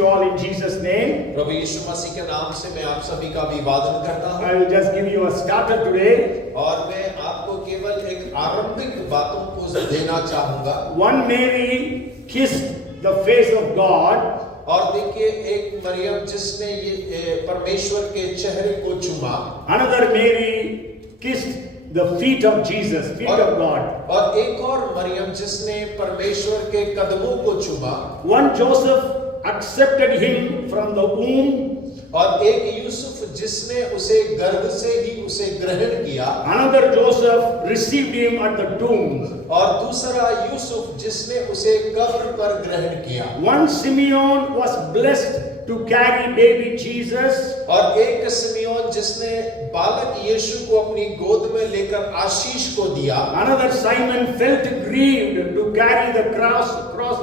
you all in Jesus' name. प्रभु यीशु मसीह के नाम से मैं आप सभी का अभिवादन करता हूँ। I will just give you a starter today. और मैं आपको केवल एक आरंभिक बातों को देना चाहूँगा। One Mary kissed the face of God. और देखिए एक मरियम जिसने ये परमेश्वर के चेहरे को चूमा। Another Mary kissed the feet of Jesus, feet of God. और एक और मरियम जिसने परमेश्वर के कदमों को चूमा। One Joseph accepted him from the womb. और एक यूसुफ जिसने उसे गर्भ से ही उसे ग्रहण किया। Another Joseph received him at the tomb. और दूसरा यूसुफ जिसने उसे कब्र पर ग्रहण किया। One Simeon was blessed to carry baby Jesus. और एक सिमियोन जिसने बालक यीशु को अपनी गोद में लेकर आशीष को दिया। Another Simon felt grieved to carry the cross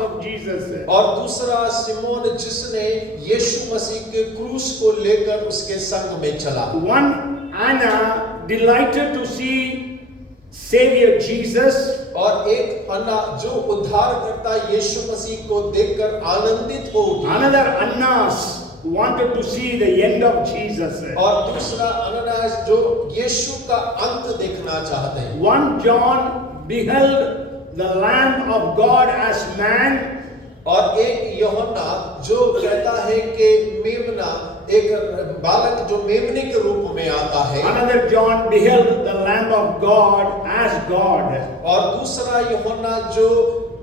of Jesus. और दूसरा सिमोन जिसने यीशु मसीह के क्रूस को लेकर उसके संग में चला। One Anna delighted to see Savior Jesus. और एक अन्ना जो उद्धारकर्ता यीशु मसीह को देखकर आनंदित हो उठी। Another Annas wanted to see the end of Jesus. और दूसरा अननास जो यीशु का अंत देखना चाहते हैं। One John beheld the Lamb of God as man. और एक यूहन्ना जो कहता है कि मेमना एक बालक जो मेमने के रूप में आता है। Another John beheld the Lamb of God as God. और दूसरा यूहन्ना जो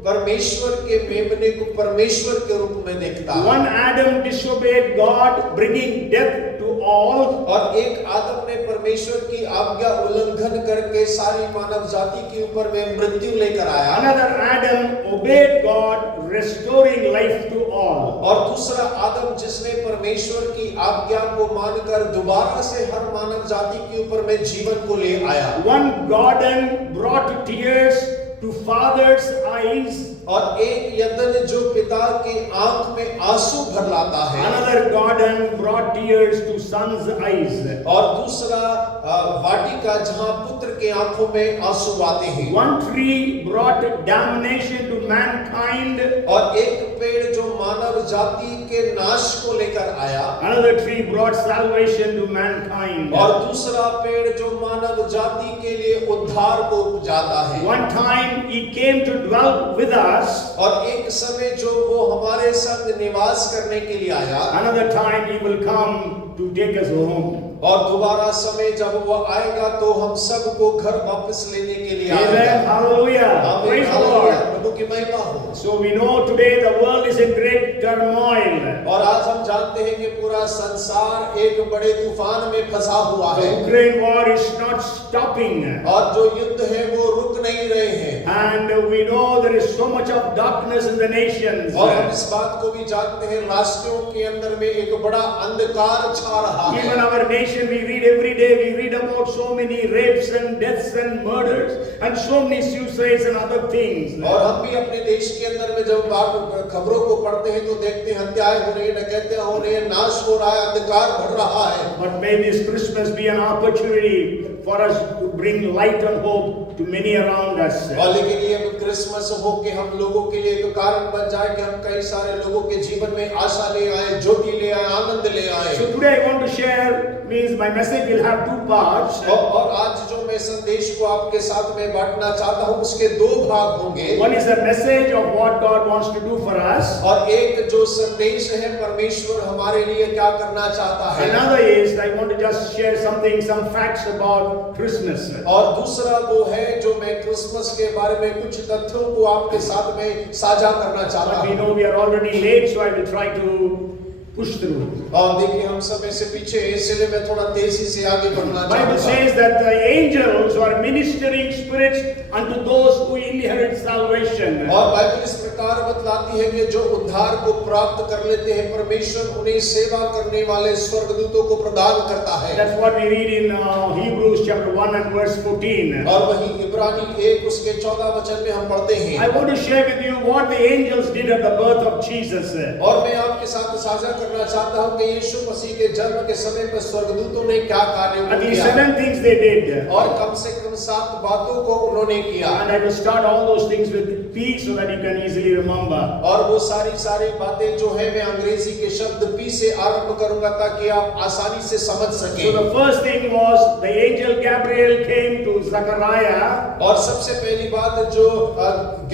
परमेश्वर के मेमने को परमेश्वर के रूप में देखता है। One Adam disobeyed God, bringing death to all. और एक आदम ने परमेश्वर की आज्ञा उल्लंघन करके सारी मानव जाति के ऊपर में मृत्यु लेकर आया। Another Adam obeyed God, restoring life to all. और दूसरा आदम जिसने परमेश्वर की आज्ञा को मानकर दोबारा से हर मानव जाति के ऊपर में जीवन को ले आया। One garden brought tears to father's eyes. और एक यदन जो पिता की आंख में आंसू भर लाता है। Another garden brought tears to son's eyes. और दूसरा वाटिका जहां पुत्र के आंखों में आंसू आते हैं। One tree brought damnation to mankind. और एक पेड़ जो मानव जाति के नाश को लेकर आया। Another tree brought salvation to mankind. और दूसरा पेड़ जो मानव जाति के लिए उद्धार को उपजाता है। One time he came to dwell with us. और एक समय जो वो हमारे संग निवास करने के लिए आया। Another time he will come to take us home. और दोबारा समय जब वो आएगा तो हम सबको घर वापस लेने के लिए आएगा। Amen. Hallelujah. Praise the Lord. प्रभु की महिमा हो। So we know today the world is in great turmoil. और आज हम जानते हैं कि पूरा संसार एक बड़े तूफान में फंसा हुआ The है। Ukraine war is not stopping. और जो युद्ध है वो रुक नहीं रहे हैं। And we know there is so much of darkness in the nations. और हम इस बात को भी जानते हैं राष्ट्रों के अंदर में एक बड़ा अंधकार छा रहा है। Even our nation, we read every day, we read about so many rapes and deaths and murders and so many suicides and other things. और हम भी अपने देश के अंदर में जब खबरों को पढ़ते हैं तो देखते हैं हत्याएं हो रही है, डकैतियां हो रही है, नाश हो रहा है, अंधकार बढ़ रहा है। But may this Christmas be an opportunity for us to bring light and hope to many around us. और लेकिन ये क्रिसमस हो कि हम लोगों के लिए एक कारण बन जाए कि हम कई सारे लोगों के जीवन में आशा ले आए, ज्योति ले आए, आनंद ले आए। So today I want to share, means my message will have two parts. और आज जो मैं संदेश को आपके साथ में बांटना चाहता हूँ उसके दो भाग होंगे। One is a message of what God wants to do for us. और एक जो संदेश है परमेश्वर हमारे लिए क्या करना चाहता है। Another is I want to just share some facts about Christmas. और दूसरा वो है जो मैं क्रिसमस के बारे में कुछ तथ्यों को आपके साथ में साझा करना चाहता But we हूँ। know we are already late, so I will try to push through. और देखिए हम समय से पीछे इसलिए मैं थोड़ा तेजी से आगे बढ़ना Bible चाहता हूँ। says that the angels are ministering spirits unto those who inherit salvation. और बाइबल इस प्रकार बतलाती है कि जो उद्धार को प्राप्त कर लेते हैं परमेश्वर उन्हें सेवा करने वाले स्वर्गदूतों को प्रदान करता है। That's what we read in Hebrews chapter 1 and verse 14. और वही इब्रानी 1 उसके 14 वचन में हम पढ़ते I हैं। want to share with you what the angels did at the birth of Jesus. और मैं आपके साथ साझा करना चाहता हूं कि यीशु मसीह के जन्म के समय पर स्वर्गदूतों ने क्या कार्य At least किया 7 things they did. और कम से कम 7 बातों को उन्होंने किया। And I will start all those things with P so that you can easily remember. और वो सारी बातें जो है मैं अंग्रेजी के शब्द पी से आरंभ करूंगा ताकि आप आसानी से समझ So सकें। the first thing was the angel Gabriel came to Zechariah और सबसे पहली बात जो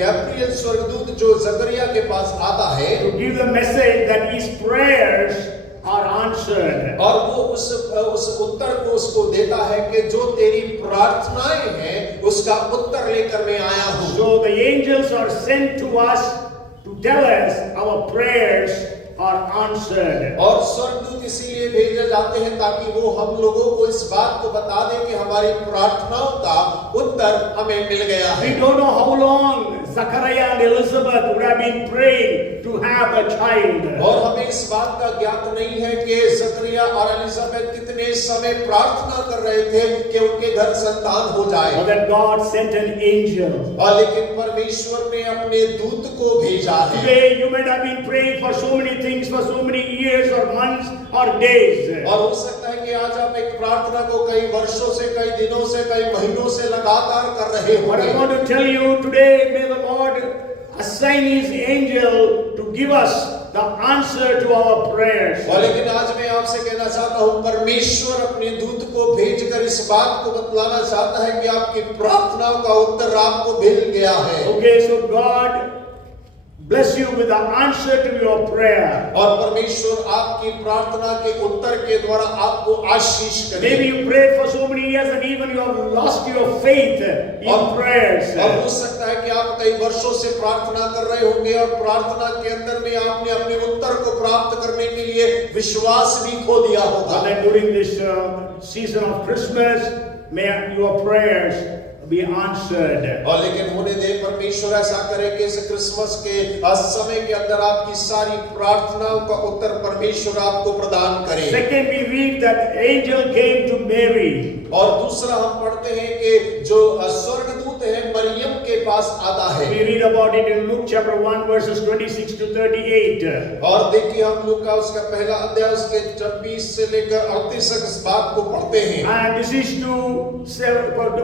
गैब्रियल स्वर्गदूत जो जकरिया के पास आता है to give the message that his prayers are answered. और वो उस उत्तर को उसको देता है कि जो तेरी प्रार्थनाएं हैं उसका उत्तर लेकर मैं आया हूं। So the angels are sent to us to tell us our prayers are answered. और स्वर्गदूत इसीलिए भेजे जाते हैं ताकि वो हम लोगों को इस बात को बता दें कि हमारी प्रार्थनाओं का उत्तर हमें मिल गया है। We don't know how long Zachariah and Elizabeth would have been praying to have a child. और हमें इस बात का ज्ञात नहीं है कि जकरिया और एलिजाबेथ कितने समय प्रार्थना कर रहे थे कि उनके घर संतान हो जाए। But then God sent an angel. और लेकिन परमेश्वर ने अपने दूत को भेजा है। Today you might have been praying for so many things for so many years or months or days. और हो सकता है कि आज आप एक प्रार्थना को कई वर्षों से, कई दिनों से, कई महीनों से लगातार कर रहे But I होंगे। want to tell you today, may the Lord assign His angel to give us the answer to our prayers. और लेकिन आज मैं आपसे कहना चाहता हूँ परमेश्वर अपने दूत को भेजकर इस बात को बतलाना चाहता है कि आपकी प्रार्थनाओं का उत्तर आपको मिल गया है। Okay, so God bless you with the answer to your prayer. और परमेश्वर आपकी प्रार्थना के उत्तर के द्वारा आपको आशीष करे। Maybe you prayed for so many years and even you have lost your faith in prayers. और हो सकता है कि आप कई वर्षों से प्रार्थना कर रहे होंगे और प्रार्थना के अंदर में आपने अपने उत्तर को प्राप्त करने के लिए विश्वास भी खो दिया होगा। And then during this season of Christmas, may your prayers be answered. और लेकिन होने दे परमेश्वर ऐसा करे कि इस क्रिसमस के समय के अंदर आपकी सारी प्रार्थनाओं का उत्तर परमेश्वर आपको प्रदान करे। Second, we read that angel came to Mary. और दूसरा हम पढ़ते हैं कि जो स्वर्गदूत है मरियम के पास आता है। We read about it in Luke chapter 1 verses 26 to 38. और देखिए हम लोग का उसका पहला अध्याय उसके 26 से लेकर 38 तक इस बात को पढ़ते हैं। And this is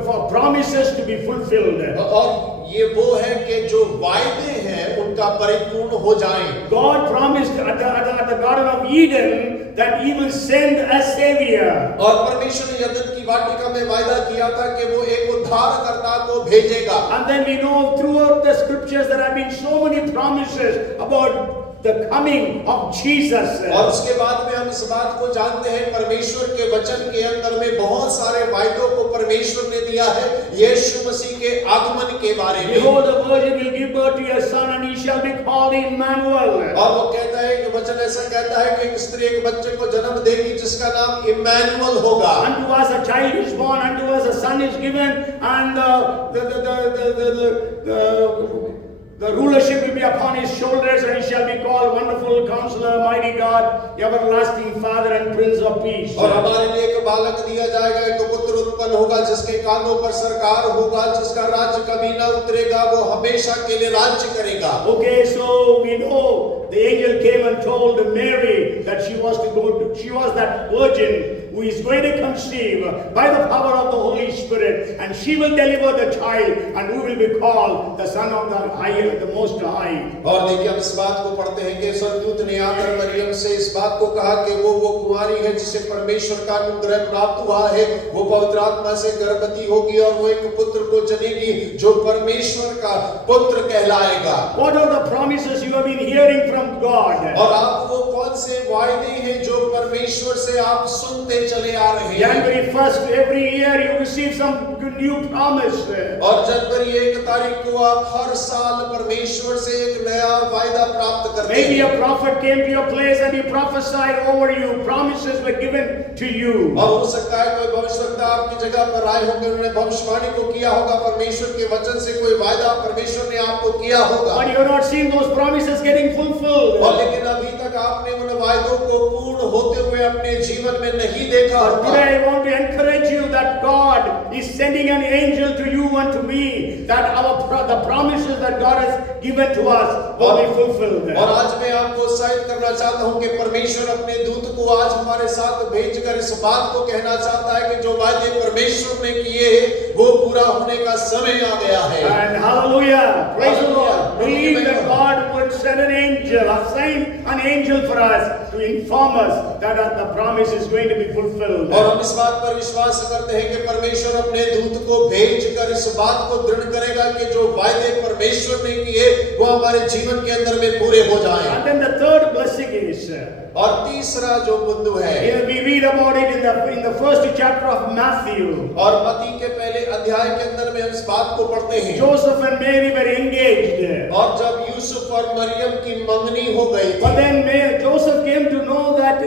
for promises to be fulfilled. और ये वो है कि जो वायदे हैं उनका परिपूर्ण हो जाएं। God promised at the Garden of Eden that He will send a savior. और परमेश्वर ने यदन की वाटिका में वायदा किया था कि वो एक उद्धारकर्ता को भेजेगा। And then we know throughout the scriptures there have been so many promises about the coming of Jesus. और उसके बाद में हम इस बात को जानते हैं परमेश्वर के वचन के अंदर में बहुत सारे वायदों को परमेश्वर ने दिया है यीशु मसीह के आगमन के बारे में। Behold, the virgin will give birth to a son and he shall be called Emmanuel. और वो कहता है कि वचन ऐसा कहता है कि एक स्त्री एक बच्चे को जन्म देगी जिसका नाम इम्मानुएल होगा। Unto us a child is born, unto us a son is given, and the rulership will be upon his shoulders, and he shall be called Wonderful Counselor, Mighty God, Everlasting Father, and Prince of Peace. और हमारे लिए एक बालक दिया जाएगा, एक पुत्र उत्पन्न होगा जिसके कांधों पर सरकार होगा, जिसका राज्य कभी न उतरेगा, वो हमेशा के लिए राज्य करेगा। Okay, so we know the angel came and told Mary that she was that virgin who is going to conceive by the power of the Holy Spirit, and she will deliver the child, and who will be called the Son of the High, the Most High. और देखिए हम इस बात को पढ़ते हैं कि स्वर्गदूत ने आकर मरियम से इस बात को कहा कि वो कुंवारी है जिसे परमेश्वर का अनुग्रह प्राप्त हुआ है, वो पवित्र आत्मा से गर्भवती होगी और वो एक पुत्र को जनेगी जो परमेश्वर का पुत्र कहलाएगा। What are the promises you have been hearing from God? और आप वो कौन से वायदे हैं जो परमेश्वर से आप सुनते चले आ रहे हैं? January 1st, every year you receive some new promise. और जनवरी 1 तारीख को आप हर साल परमेश्वर से एक नया वायदा प्राप्त करते हैं। Maybe a prophet came to your place and he prophesied over you. Promises were given to you. और हो सकता है कोई भविष्यवक्ता आपकी जगह पर आए होंगे, उन्होंने भविष्यवाणी को किया होगा, परमेश्वर के वचन से कोई वायदा परमेश्वर ने आपको किया होगा। But you have not seen those promises getting fulfilled. और लेकिन अभी तक आपने उन वायदों को पूर्ण होते हुए अपने जीवन में नहीं देखा But होगा। today I want to encourage you that God is sending an angel to you and to me, that the promises that God has given to us will be fulfilled. और आज मैं आपको उत्साहित करना चाहता हूं कि परमेश्वर अपने दूत को आज हमारे साथ भेजकर इस बात को कहना चाहता है कि जो वायदे परमेश्वर ने किए हैं वो पूरा होने का समय आ गया है। And hallelujah, praise the Lord. Hallelujah. Believe that God would send an angel, assign an angel for us to inform us that the promise is going to be fulfilled. और हम इस बात पर विश्वास करते हैं कि परमेश्वर अपने दूत को भेजकर इस बात को दृढ़ करेगा कि जो वायदे परमेश्वर ने किए वो हमारे जीवन के अंदर में पूरे हो जाएं। And then the third blessing is, और तीसरा जो बिंदु है, here we read about it in the first chapter of Matthew. और मत्ती के पहले अध्याय के अंदर में हम इस बात को पढ़ते हैं। Joseph and Mary were engaged. और जब यूसुफ और मरियम की मंगनी हो गई थी, But then Joseph came to know that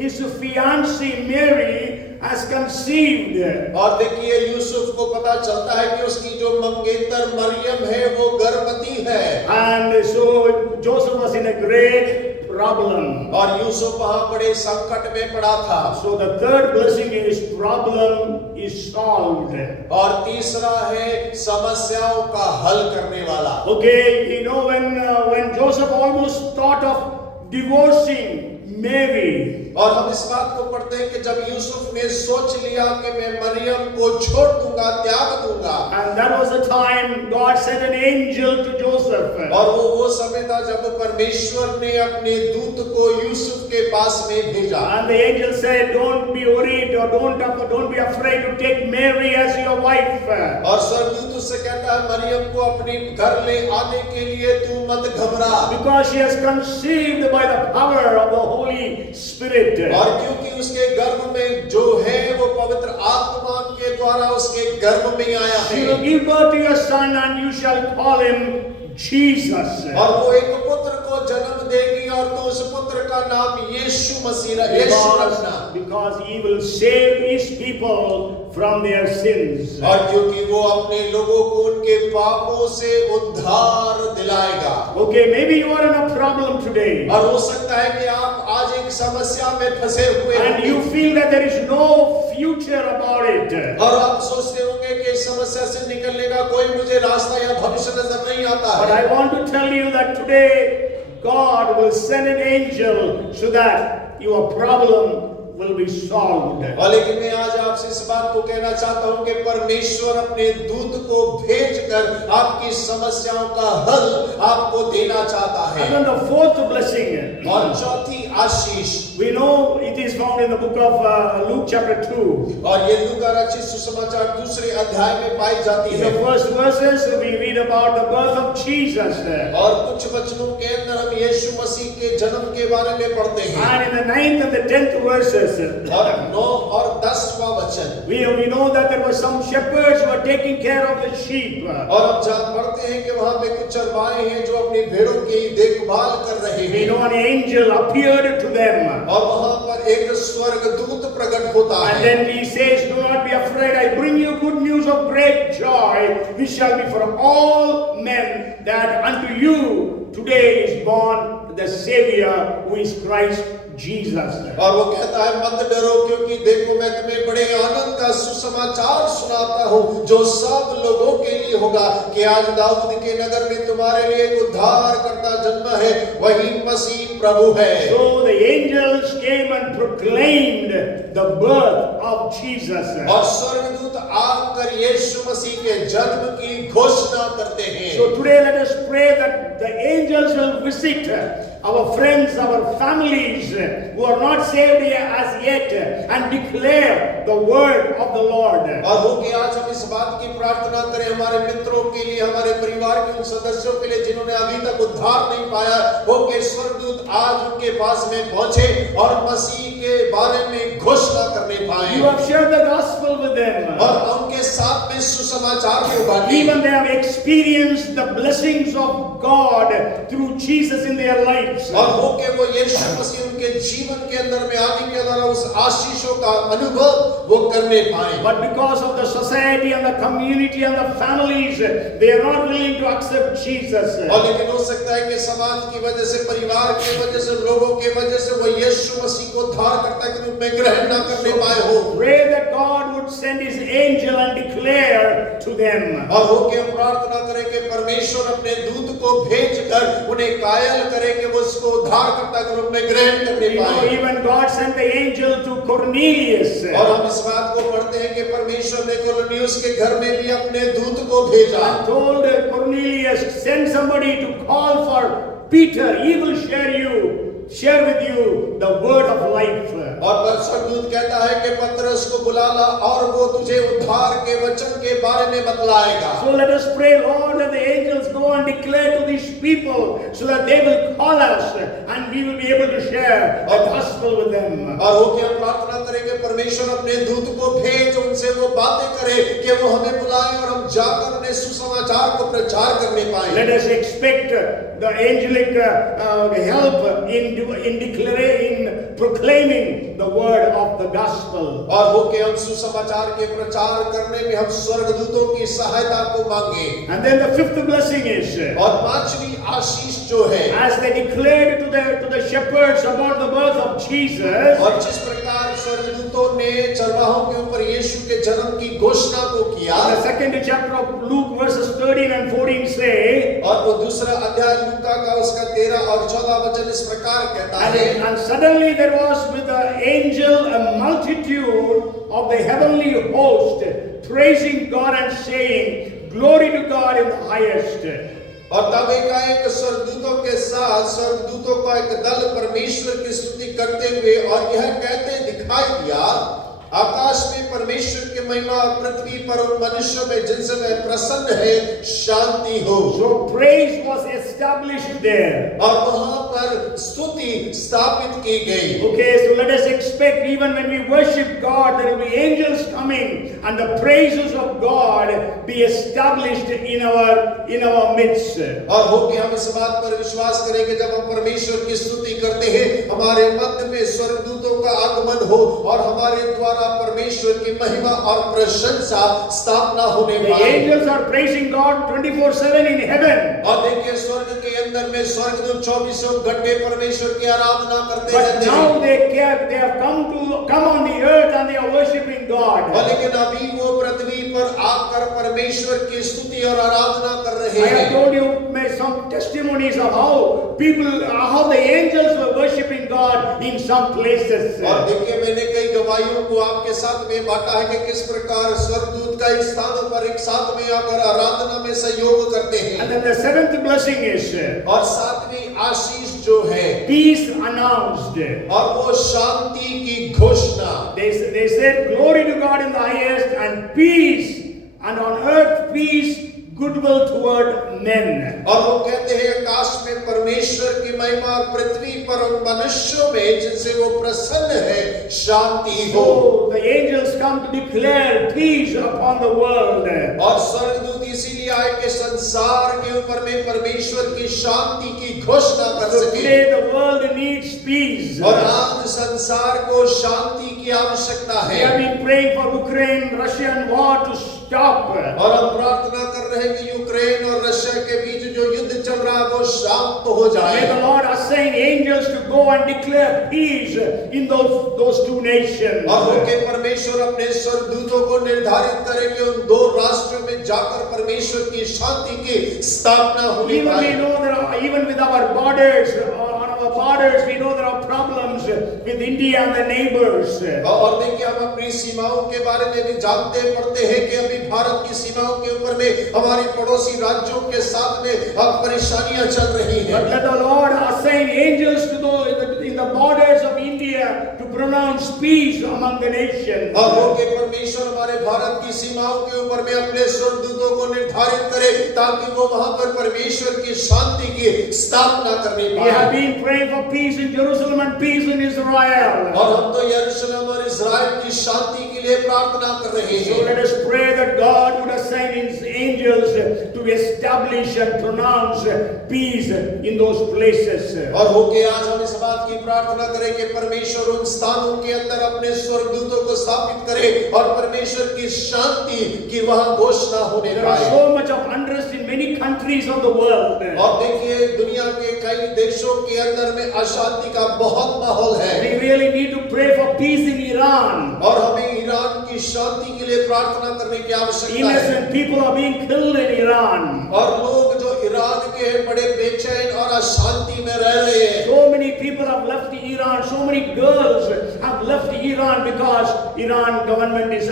his fiancée Mary has conceived. और देखिए यूसुफ को पता चलता है कि उसकी जो मंगेतर मरियम है वो गर्भवती है। And so Joseph was in a great problem. और यूसुफ वहां बड़े संकट में पड़ा था। So the third blessing is problem is solved. और तीसरा है समस्याओं का हल करने वाला। Okay, you know when Joseph almost thought of divorcing Mary. और हम इस बात को पढ़ते हैं कि जब यूसुफ ने सोच लिया कि मैं मरियम को छोड़ दूंगा, त्याग दूंगा, And that was the time God sent an angel to Joseph. और वो समय था जब परमेश्वर ने अपने दूत को यूसुफ के पास में भेजा। And the angel said, don't be worried or don't be afraid to take Mary as your wife. और स्वर्गदूत उससे कहता है मरियम को अपने घर ले आने के लिए तू मत घबरा, Because she has conceived by the power of the Holy Spirit. और क्योंकि उसके गर्भ में जो है वो पवित्र आत्मा के द्वारा उसके गर्भ में आया She will है। give birth to your son and you shall call him Jesus. और वो एक पुत्र को जन्म देगी और तो उस पुत्र का नाम यीशु मसीह रखना, Because he will save his people from their sins. और क्योंकि वो अपने लोगों को उनके पापों से उद्धार दिलाएगा। Okay, maybe you are in a problem today. और हो सकता है कि आप आज एक समस्या में फंसे हुए And you होंगे feel that there is no future about it. और आप सोचते होंगे कि इस समस्या से निकलने का कोई मुझे रास्ता या भविष्य नजर नहीं आता But है। I want to tell you that today God will send an angel so that your problem will be solved. और लेकिन मैं आज आपसे इस बात को कहना चाहता हूं कि परमेश्वर अपने दूत को भेजकर आपकी समस्याओं का हल आपको देना चाहता है। And then the fourth blessing, और चौथी आशीष, we know it is found in the book of Luke chapter 2. और ये लूका रचित सुसमाचार दूसरे अध्याय में पाई जाती In है। the first verses we read about the birth of Jesus. और कुछ वचनों के अंदर हम यीशु मसीह के जन्म के बारे में पढ़ते हैं। And in the 9th and the 10th verses, और 9 और 10वां वचन, we know that there were some shepherds who were taking care of the sheep. और हम जान पढ़ते हैं कि वहां पे कुछ चरवाहे हैं जो अपनी भेड़ों की देखभाल कर रहे We हैं। know an angel appeared to them. और वहां पर एक स्वर्गदूत प्रकट होता And है। then he says, do not be afraid, I bring you good news of great joy, which shall be for all men, that unto you today is born the Savior, who is Christ Jesus. और वो कहता है मत डरो क्योंकि देखो मैं तुम्हें बड़े आनंद का सुसमाचार सुनाता हूँ जो सब लोगों के लिए होगा कि आज दाऊद के नगर में तुम्हारे लिए एक उद्धारकर्ता जन्म है, वही मसीह प्रभु है। So the angels came and proclaimed the birth of Jesus. और स्वर्गदूत आकर यीशु मसीह के जन्म की घोषणा करते हैं। So today let us pray that the angels will visit our friends, our families who are not saved as yet and declare the word of the Lord. और हो कि आज हम इस बात की प्रार्थना करें हमारे मित्रों के लिए, हमारे परिवार के उन सदस्यों के लिए जिन्होंने अभी तक उद्धार नहीं पाया, हो कि स्वर्गदूत आज उनके पास में पहुंचे और मसीह के बारे में घोषणा करने पाए। You have shared the gospel with them. और उनके साथ में सुसमाचार को बांटे। Even they have experienced the blessings of God through Jesus in their lives. और हो के वो यीशु मसीह उनके जीवन के अंदर में आने के द्वारा उस आशीषों का अनुभव वो करने पाए। But because of the society and the community and the families, they are not willing to accept Jesus. और लेकिन हो सकता है कि समाज की वजह से, परिवार की वजह से, लोगों की वजह से वो यीशु मसीह को उद्धारकर्ता के रूप में ग्रहण न करने पाए हो। Pray that God would send His angel and declare to them. और हो के हम प्रार्थना करें कि परमेश्वर अपने दूत को भेजकर उन्हें कायल करे कि वो उसको उद्धारकर्ता के रूप में ग्रहण करने पाए। Even God sent the angel to Cornelius. और हम इस बात को पढ़ते हैं कि परमेश्वर ने कुरनेलियुस के घर में भी अपने दूत को भेजा। And told Cornelius, send somebody to call for Peter. He will share with you the word of life. और स्वर्गदूत कहता है कि पतरस को बुला ला और वो तुझे उद्धार के वचन के बारे में बतलाएगा। So let us pray, Lord, that the angels go and declare to these people so that they will call us and we will be able to share the gospel with them. और हो के हम प्रार्थना करें कि परमेश्वर अपने दूत को भेज, उनसे वो बातें करे कि वो हमें बुलाए और हम जाकर उन्हें सुसमाचार को प्रचार करने पाएं। Let us expect the angelic help in proclaiming the word of the gospel. और हो के हम सुसमाचार के प्रचार करने में हम स्वर्गदूतों की सहायता को मांगे। And then the fifth blessing is, और पांचवी आशीष जो है, as they declared to the shepherds about the birth of Jesus, और जिस प्रकार स्वर्गदूतों ने चरवाहों के ऊपर यीशु के जन्म की घोषणा को किया। the second chapter of Luke verses 13 and 14 say, और वो दूसरा अध्याय लूका का उसका 13 और 14 वचन इस प्रकार कहता है। and suddenly there was with the angel a multitude of the heavenly host praising God and saying, Glory to God in the highest. और तब एक स्वर्गदूतों के साथ स्वर्गदूतों का एक दल परमेश्वर की स्तुति करते हुए और यह कहते दिखाई दिया, आकाश में परमेश्वर की महिमा और पृथ्वी पर उन मनुष्यों में जिनसे वह प्रसन्न है शांति हो। So praise was established there. और वहां पर स्तुति स्थापित की गई। Okay, so let us expect even when we worship God, there will be angels coming and the praises of God be established in our midst. और हो कि हम इस बात पर विश्वास करें कि जब हम परमेश्वर की स्तुति करते हैं, हमारे मध्य में स्वर्गदूतों का आगमन हो और हमारे द्वारा परमेश्वर की महिमा और प्रशंसा स्थापना होने The पाए। angels are praising God 24/7 in heaven. और देखिए स्वर्ग के अंदर में स्वर्गदूत 24 घंटे परमेश्वर की आराधना करते But रहते now हैं। they have come on the earth and they are worshiping God. और लेकिन अभी वो पृथ्वी पर आकर परमेश्वर की स्तुति और आराधना कर रहे I have हैं। told you some testimonies of how the angels were worshiping God in some places. और देखिए मैंने कई गवाहियों को आपके साथ में बांटा है कि किस प्रकार स्वर्गदूत का एक स्थानों पर एक साथ में आकर आराधना में सहयोग करते हैं। And then the seventh blessing is और सातवीं आशीष जो है, peace announced. और वो शांति की घोषणा। They said, Glory to God in the highest and peace, and on earth peace, goodwill toward men. और वो कहते हैं आकाश में परमेश्वर की महिमा और पृथ्वी पर उन मनुष्यों में जिनसे वो प्रसन्न है शांति हो। So the angels come to declare peace upon the world. और स्वर्गदूत इसीलिए आए कि संसार के ऊपर में परमेश्वर की शांति की घोषणा कर So सके। today the world needs peace. और आज संसार को शांति की आवश्यकता We है। have been praying for Ukraine-Russian war to stop. और हम प्रार्थना कर रहे हैं कि यूक्रेन और रशिया के बीच जो युद्ध चल रहा है वो शांत हो जाए। May the Lord assign angels to go and declare peace in those two nations. और होके परमेश्वर अपने स्वर्गदूतों को निर्धारित करे कि उन दो राष्ट्रों में जाकर परमेश्वर की शांति की स्थापना होनी Even पाए। we know that even with our borders, on our borders, we know there are problems with India and the neighbors. और देखिए हम अपनी सीमाओं के बारे में भी जानते पढ़ते हैं कि अभी भारत की सीमाओं के ऊपर में हमारे पड़ोसी राज्यों के साथ में परेशानियां चल रही हैं। But let the Lord assign angels to those in the borders of India to pronounce peace among the nations. और होके परमेश्वर हमारे भारत की सीमाओं के ऊपर में अपने स्वर्गदूतों को निर्धारित करे ताकि वो वहां पर परमेश्वर की शांति की स्थापना करने We पाए। have been praying for peace in Jerusalem and peace in Israel. और हम तो यरूशलेम और इज़राइल की शांति के के लिए प्रार्थना कर रहे So हैं। let us pray that God would assign His angels to establish and pronounce peace in those places. और होके आज हम इस बात की प्रार्थना करें कि परमेश्वर उन स्थानों के अंदर अपने स्वर्गदूतों को स्थापित करे और परमेश्वर की शांति की वहां घोषणा होने There are पाए। so much of unrest in many countries of the world. और देखिए दुनिया के कई देशों के अंदर में अशांति का बहुत माहौल है We really need to pray for peace in Iran. और हमें ईरान की शांति के लिए प्रार्थना करने की आवश्यकता है। Innocent people are being killed in Iran. और लोग जो ईरान के हैं बड़े बेचैन और अशांति में रह रहे हैं। So many people have left Iran. So many girls have left Iran because Iran government is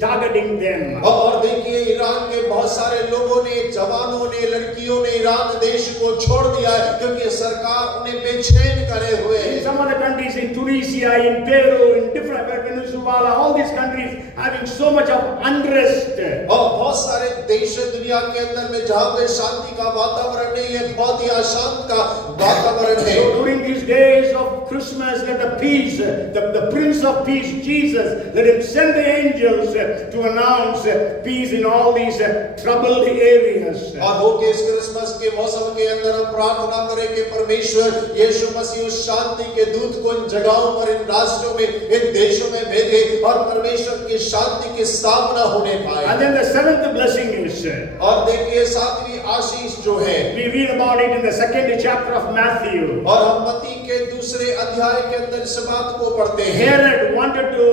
targeting them. और देखिए ईरान के बहुत सारे लोगों ने, जवानों ने, लड़कियों ने ईरान देश को छोड़ दिया है क्योंकि सरकार उन्हें बेचैन करे हुए In है। some other countries, in Tunisia, in Peru, in different Venezuela, all these countries having so much of unrest. और बहुत सारे देश है दुनिया के अंदर में जहाँ पे शांति का वातावरण नहीं है, बहुत ही अशांत का वातावरण है। So during these days of Christmas, let the peace, the Prince of Peace, Jesus, let Him send the angels to announce peace in all these troubled areas. और हो के इस क्रिसमस के मौसम के अंदर हम प्रार्थना करें कि परमेश्वर यीशु मसीह उस शांति के दूत को इन जगहों पर, इन राष्ट्रों में, इन देशों में भेजे और परमेश्वर की शांति की स्थापना होने पाए। And then the seventh blessing is, और देखिए सातवीं आशीष जो है, we read about it in the second chapter of Matthew. और हम मत्ती के दूसरे अध्याय के अंदर इस बात को पढ़ते हैं। Herod wanted to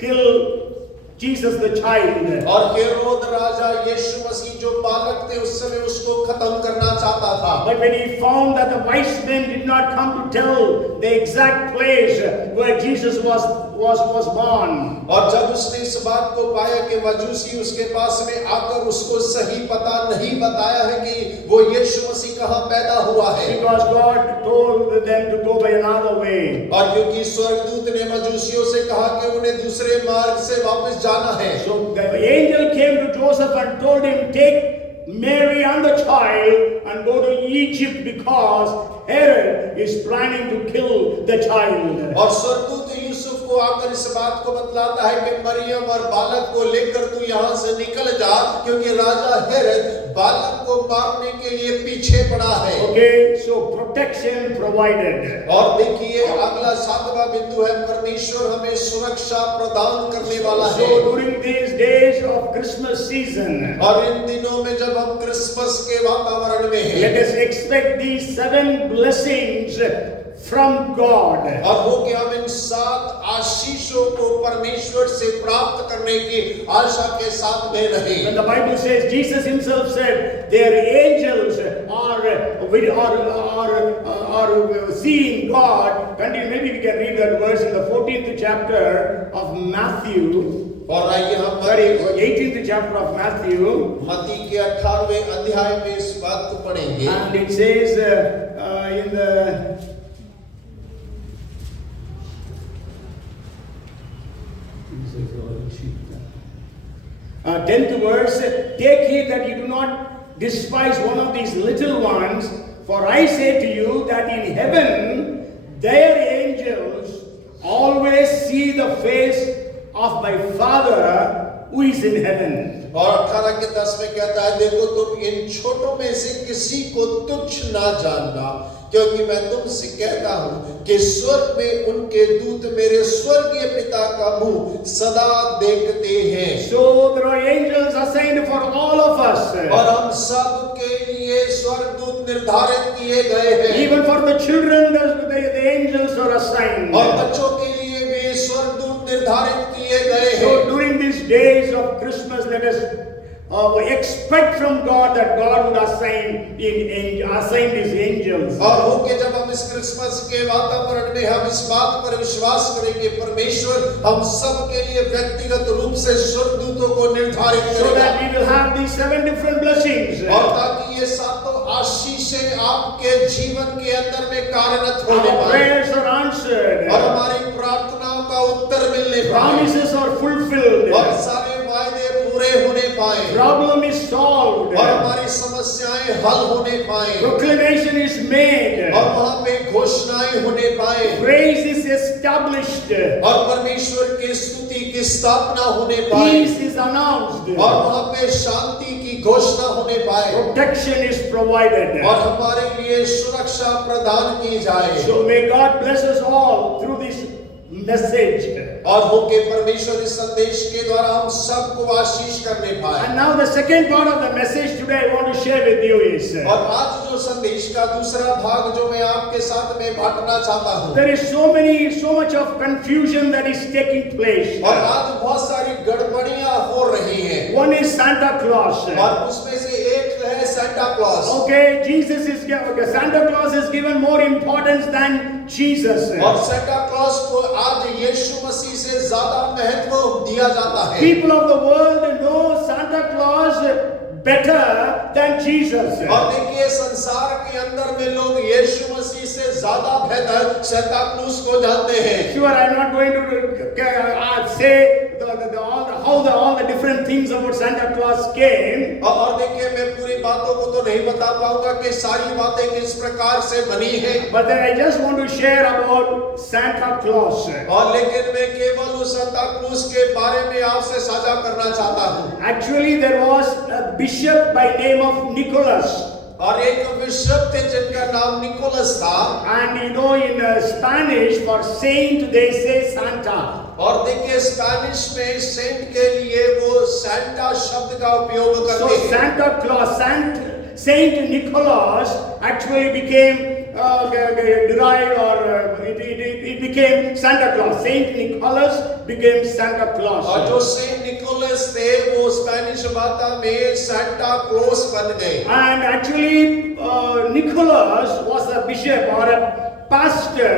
kill Jesus the child. और हेरोद राजा यीशु मसीह जो बालक थे उस समय उसको खत्म करना चाहता था। But when he found that the wise men did not come to tell the exact place where Jesus was born, और जब उसने इस बात को पाया कि मजूसी उसके पास में आकर उसको सही पता नहीं बताया है कि वो यीशु मसीह कहाँ पैदा हुआ है, because God told them to go by another way. और क्योंकि स्वर्गदूत ने मजूसियों से कहा कि उन्हें दूसरे मार्ग से वापस जाना है, So the angel came to Joseph and told him, take Mary and the child and go to Egypt because Herod is planning to kill the child. और स्वर्गदूत यूसुफ को आकर इस बात को बतलाता है कि मरियम और बालक को लेकर तू यहाँ से निकल जा क्योंकि राजा हेरोद बालक को मारने के लिए पीछे पड़ा है। Okay, so protection provided. और देखिए अगला सातवां बिंदु है परमेश्वर हमें सुरक्षा प्रदान करने वाला है। So during these days of Christmas season, और इन दिनों में जब हम क्रिसमस के वातावरण में हैं, let us expect these 7 blessings from God. और वो कि हम इन 7 आशीषों को परमेश्वर से प्राप्त करने की आशा के साथ में रहें। When the Bible says, Jesus Himself said, their angels are seeing God. Continue, maybe we can read that verse in the 14th chapter of Matthew. और आइए हम Sorry, 18th chapter of Matthew. मत्ती के 18वें अध्याय में इस बात को पढ़ेंगे। And it says in the 10th verse, take heed that you do not despise one of these little ones, for I say to you that in heaven their angels always see the face of my Father who is in heaven. और 18 के 10 में कहता है, देखो तुम इन छोटों में से किसी को तुच्छ ना जानना, क्योंकि मैं तुमसे कहता हूं कि स्वर्ग में उनके दूत मेरे स्वर्गीय पिता का मुंह सदा देखते हैं। So there are angels assigned for all of us. और हम सब के लिए स्वर्गदूत निर्धारित किए गए हैं। Even for the children, the angels are assigned. और बच्चों के लिए भी स्वर्गदूत निर्धारित किए गए हैं। So during these days of Christmas, let us expect from God that God would assign His angels. और हो के जब हम इस क्रिसमस के वातावरण में हम इस बात पर विश्वास करें कि परमेश्वर हम सब के लिए व्यक्तिगत रूप से स्वर्गदूतों को निर्धारित So करेगा, that we will have these 7 different blessings. और ताकि ये सातों आशीषें आपके जीवन के अंदर में कार्यरत होने Our पाए prayers are answered. और हमारी प्रार्थनाओं का उत्तर मिलने पाए Promises are fulfilled. और सारे वायदे पूरे पूरे होने पाए problem is solved, और हमारी समस्याएं हल होने पाए proclamation is made, और वहां पे घोषणाएं होने पाए praise is established, और परमेश्वर की स्तुति की स्थापना होने पाए peace is announced, और वहां पे शांति की घोषणा होने पाए protection is provided. और हमारे लिए सुरक्षा प्रदान की जाए So may God bless us all through this message. और हो के परमेश्वर इस संदेश के द्वारा हम सबको आशीष करने पाए And now the second part of the message today I want to share with you is, और आज जो संदेश का दूसरा भाग जो मैं आपके साथ में बांटना चाहता हूं there is so much of confusion that is taking place. और आज बहुत सारी गड़बड़ियां हो रही हैं One is Santa Claus. और उसमें से एक है Santa Claus Okay, Santa Claus is given more importance than Jesus. और सेंटा क्लॉज को आज यीशु मसीह से ज्यादा महत्व दिया जाता है People of the world know Santa Claus better than Jesus. और देखिए संसार के अंदर में लोग यीशु मसीह से ज्यादा बेहतर सेंटा क्लॉज को जानते हैं Sure, I'm not going to say all the different things about Santa Claus came. और देखिए मैं पूरी बातों को तो नहीं बता पाऊंगा कि सारी बातें किस प्रकार से बनी है But then I just want to share about Santa Claus. और लेकिन मैं केवल उस सेंटा क्लॉज के बारे में आपसे साझा करना चाहता हूं Actually, there was a bishop by name of Nicholas. और एक बिशप थे जिनका नाम निकोलस था And you know, in Spanish, for saint they say Santa. और देखिए स्पेनिश में सेंट के लिए वो सेंटा शब्द का उपयोग So करते हैं Santa Claus, Saint Nicholas actually became derived, or it became Santa Claus. Saint Nicholas became Santa और Claus. जो सेंट निकोलस थे वो स्पेनिश भाषा में सेंटा क्लॉज बन गए And actually, Nicholas was a bishop or a pastor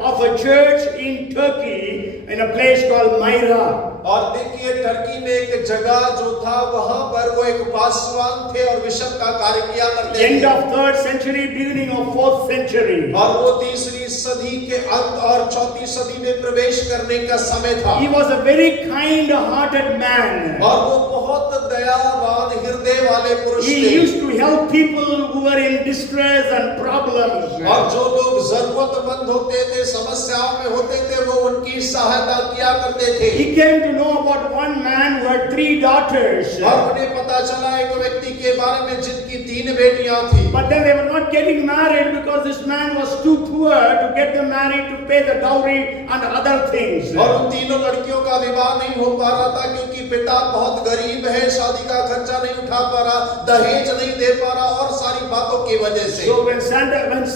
of a church in Turkey in a place called Myra. और देखिए टर्की में एक जगह जो था वहां पर वो एक पासवान थे और बिशप का कार्य किया करते End थे of 3rd century, beginning of 4th century. और वो तीसरी सदी के अंत और चौथी सदी में प्रवेश करने का समय था He was a very kind-hearted man. और वो बहुत दयावान हृदय वाले पुरुष He थे used to help people who were in distress and problems. और जो लोग जरूरतमंद होते थे समस्याओं में होते थे वो उनकी सहायता किया करते थे He came to know about one man who had 3 daughters. और उन्हें पता चला एक व्यक्ति के बारे में जिनकी 3 बेटियां थी But then they were not getting married because this man was too poor to get them married, to pay the dowry and other things. और उन तीनों लड़कियों का विवाह नहीं हो पा रहा था क्योंकि पिता बहुत गरीब है शादी का खर्चा नहीं उठा पा रहा दहेज नहीं दे पा रहा और सारी बातों की वजह से So when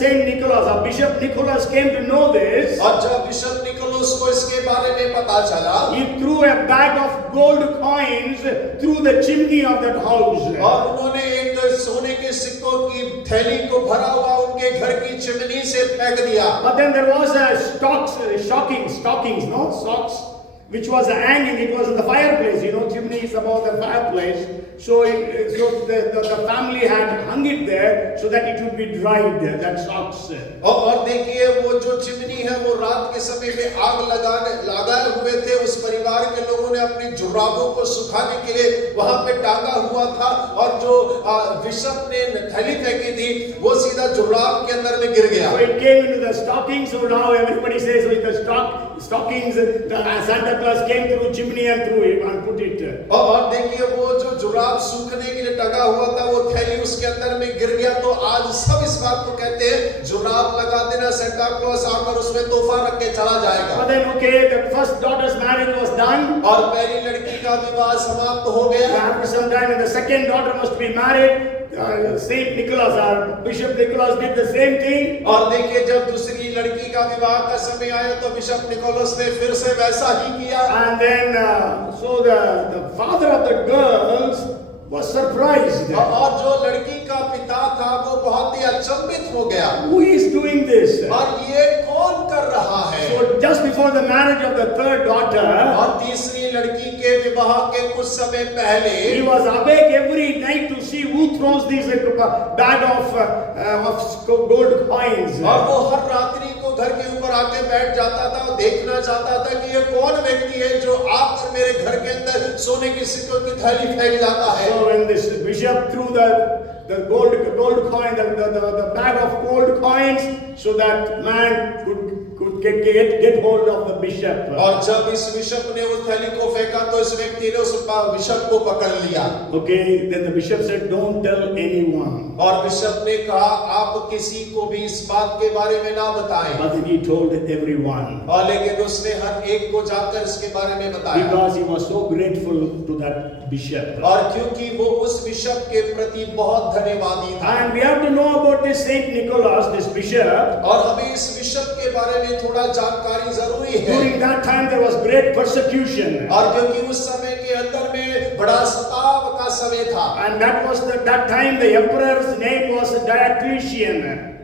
Saint Nicholas or Bishop Nicholas came to know this, और जब बिशप निकोलस को इसके बारे में पता चला he threw a bag of gold coins through the chimney of that house. और उन्होंने एक सोने के सिक्कों की थैली को भरा हुआ उनके घर की चिमनी से फेंक दिया But then there was a stocks, which was hanging. It was in the fireplace. You know, chimney is above the fireplace. So the family had hung it there so that it would be dried. That stocks. और देखिए वो जो chimney है वो रात के समय में आग लगाए हुए थे उस परिवार के लोगों ने अपनी जुराबों को सुखाने के लिए वहां पे टांगा हुआ था और जो बिशप ने थैली फेंकी थी वो सीधा जुराब के अंदर में गिर गया So it came into the stockings. So now everybody says with the stockings, Santa Claus came through chimney and threw it and put it. और देखिए वो जो जुराब सूखने के लिए टंगा हुआ था वो थैली उसके अंदर में गिर गया तो आज सब इस बात को कहते हैं जुराब लगा देना सेंटा क्लॉज आकर उसमें तोहफा रख के चला जाएगा But then okay, the first daughter's marriage was done. और पहली लड़की का विवाह समाप्त हो गया After some time, when the second daughter was to be married, Saint Nicholas or Bishop Nicholas did the same thing. और देखिए जब दूसरी लड़की का विवाह का समय आया तो बिशप निकोलस ने फिर से वैसा ही किया And then, so the father of the girls was surprised. और जो लड़की का पिता था वो बहुत ही अचंभित हो गया Who is doing this? और ये कौन कर रहा है So just before the marriage of the third daughter, और तीसरी लड़की के विवाह के कुछ समय पहले he was awake every night to see who throws this bag of gold coins. और वो हर रात्रि को घर के ऊपर आके बैठ जाता था और देखना चाहता था कि ये कौन व्यक्ति है जो आकर मेरे घर के अंदर सोने की सिक्कों की थैली फेंक जाता है। So when this bishop threw the gold coin, the bag of gold coins, so that man could get hold of the bishop. और जब इस बिशप ने उस थैली को फेंका तो इस व्यक्ति ने उस बिशप को पकड़ लिया। Okay, then the bishop said, "Don't tell anyone." और बिशप ने कहा आप किसी को भी इस बात के बारे में ना बताएं। But he told everyone. और लेकिन उसने हर एक को जाकर इसके बारे में बताया। Because he was so grateful to that bishop. और क्योंकि वो उस बिशप के प्रति बहुत धन्यवादी था। And we have to know about this Saint Nicholas, this bishop. और हमें इस बिशप के बारे में थोड़ा जानकारी जरूरी है। During that time there was great persecution. और क्योंकि उस समय के अंदर में बड़ा सताव का समय था। And that time the emperor's name was Diocletian.